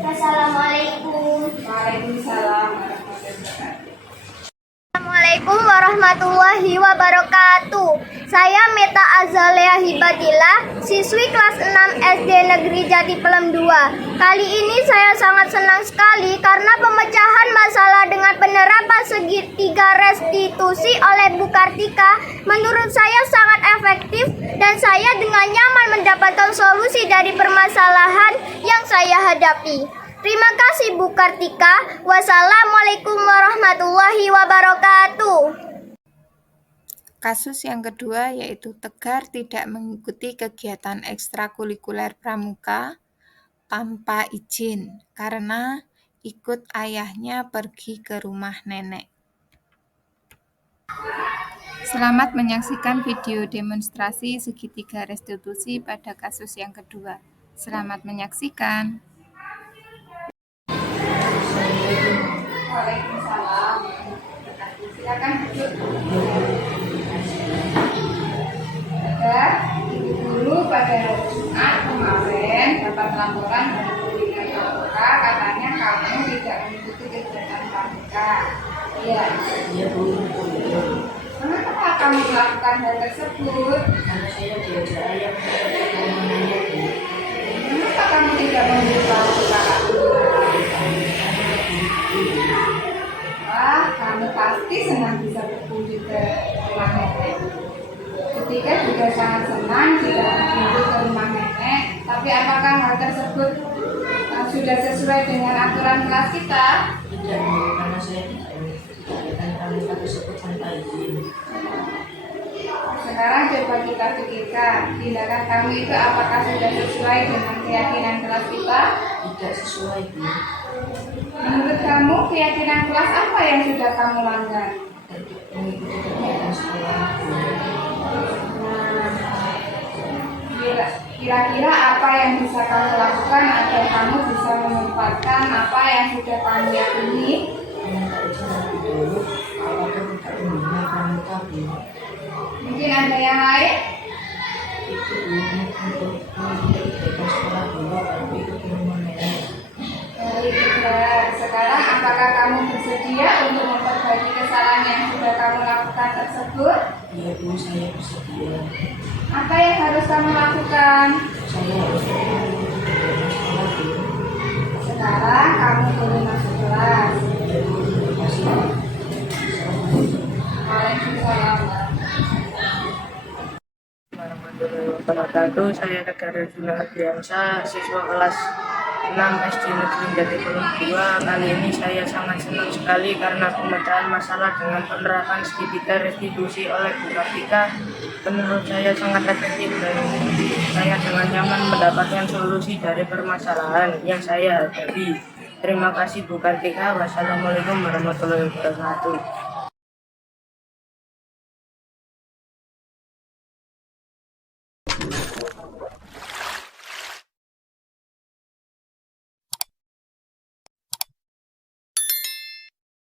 Assalamualaikum. Waalaikumsalam warahmatullahi wabarakatuh. Assalamualaikum warahmatullahi wabarakatuh. Saya Meta Azalea Hibatillah, siswi kelas 6 SD Negeri Jati Pelem 2. Kali ini saya sangat senang sekali karena pemecahan masalah dengan penerapan segitiga restitusi oleh Bu Kartika menurut saya sangat efektif dan saya dengan nyaman mendapatkan solusi dari permasalahan yang saya hadapi. Terima kasih Bu Kartika. Wassalamualaikum warahmatullahi wabarakatuh. Kasus yang kedua yaitu Tegar tidak mengikuti kegiatan ekstrakurikuler pramuka tanpa izin karena ikut ayahnya pergi ke rumah nenek. Selamat menyaksikan video demonstrasi segitiga restitusi pada kasus yang kedua. Selamat menyaksikan. Waalaikumsalam. Silakan duduk. Tegar, Ibu Guru pada hari Jumat kemarin dapat laporan dari pimpinan pramuka katanya kamu tidak mengikuti kegiatan pramuka. Iya. Iya, Bu. Kenapa kamu melakukan hal tersebut? Karena saya diajak ayah untuk menanya, Bu. Kenapa kamu tidak memberitahu kakakmu? Wah, kamu pasti senang bisa berkunjung ke rumah nenek. Ketika juga sangat senang jika berkunjung ke rumah nenek. Tapi apakah hal tersebut sudah sesuai dengan aturan kelas kita? Tidak, Bu, karena saya tidak mengikuti pramuka tersebut tanpa izin. Sekarang coba kita pikirkan, tindakan kamu itu apakah sudah sesuai dengan keyakinan kelas kita? Tidak sesuai, Bu. Menurut kamu, keyakinan kelas apa yang sudah kamu langgar? Mengikuti kegiatan sekolah, Bu. Kira-kira apa yang bisa kamu lakukan agar kamu bisa memanfaatkan apa yang sudah kamu yakini? Meminta izin lebih dulu, apakah tidak membina pramuka, Bu. Mungkin ada yang lain? Itu untuk mengikuti kegiatan sekolah dulu, baru ikut ke rumah nenek. Baik, Tegar. Sekarang apakah kamu bersedia untuk memperbaiki kesalahan yang sudah kamu lakukan tersebut? Iya, Bu, saya bersedia. Apa yang harus kamu lakukan? Saya harus mengikuti kegiatan sekolah dulu. Sekarang kamu boleh masuk kelas. Iya, Bu, terima kasih. Waalaikumsalam. Warahmatullahi wabarakatuh. Saya Tegar Juna Adriansa, siswa kelas 6 SD Negeri Jati Pelem 2. Kali ini saya sangat senang sekali karena pemecahan masalah dengan penerapan segitiga restitusi oleh Bu Kartika menurut saya sangat efektif dan saya dengan nyaman mendapatkan solusi dari permasalahan yang saya hadapi. Terima kasih Bu Kartika. Wassalamualaikum warahmatullahi wabarakatuh.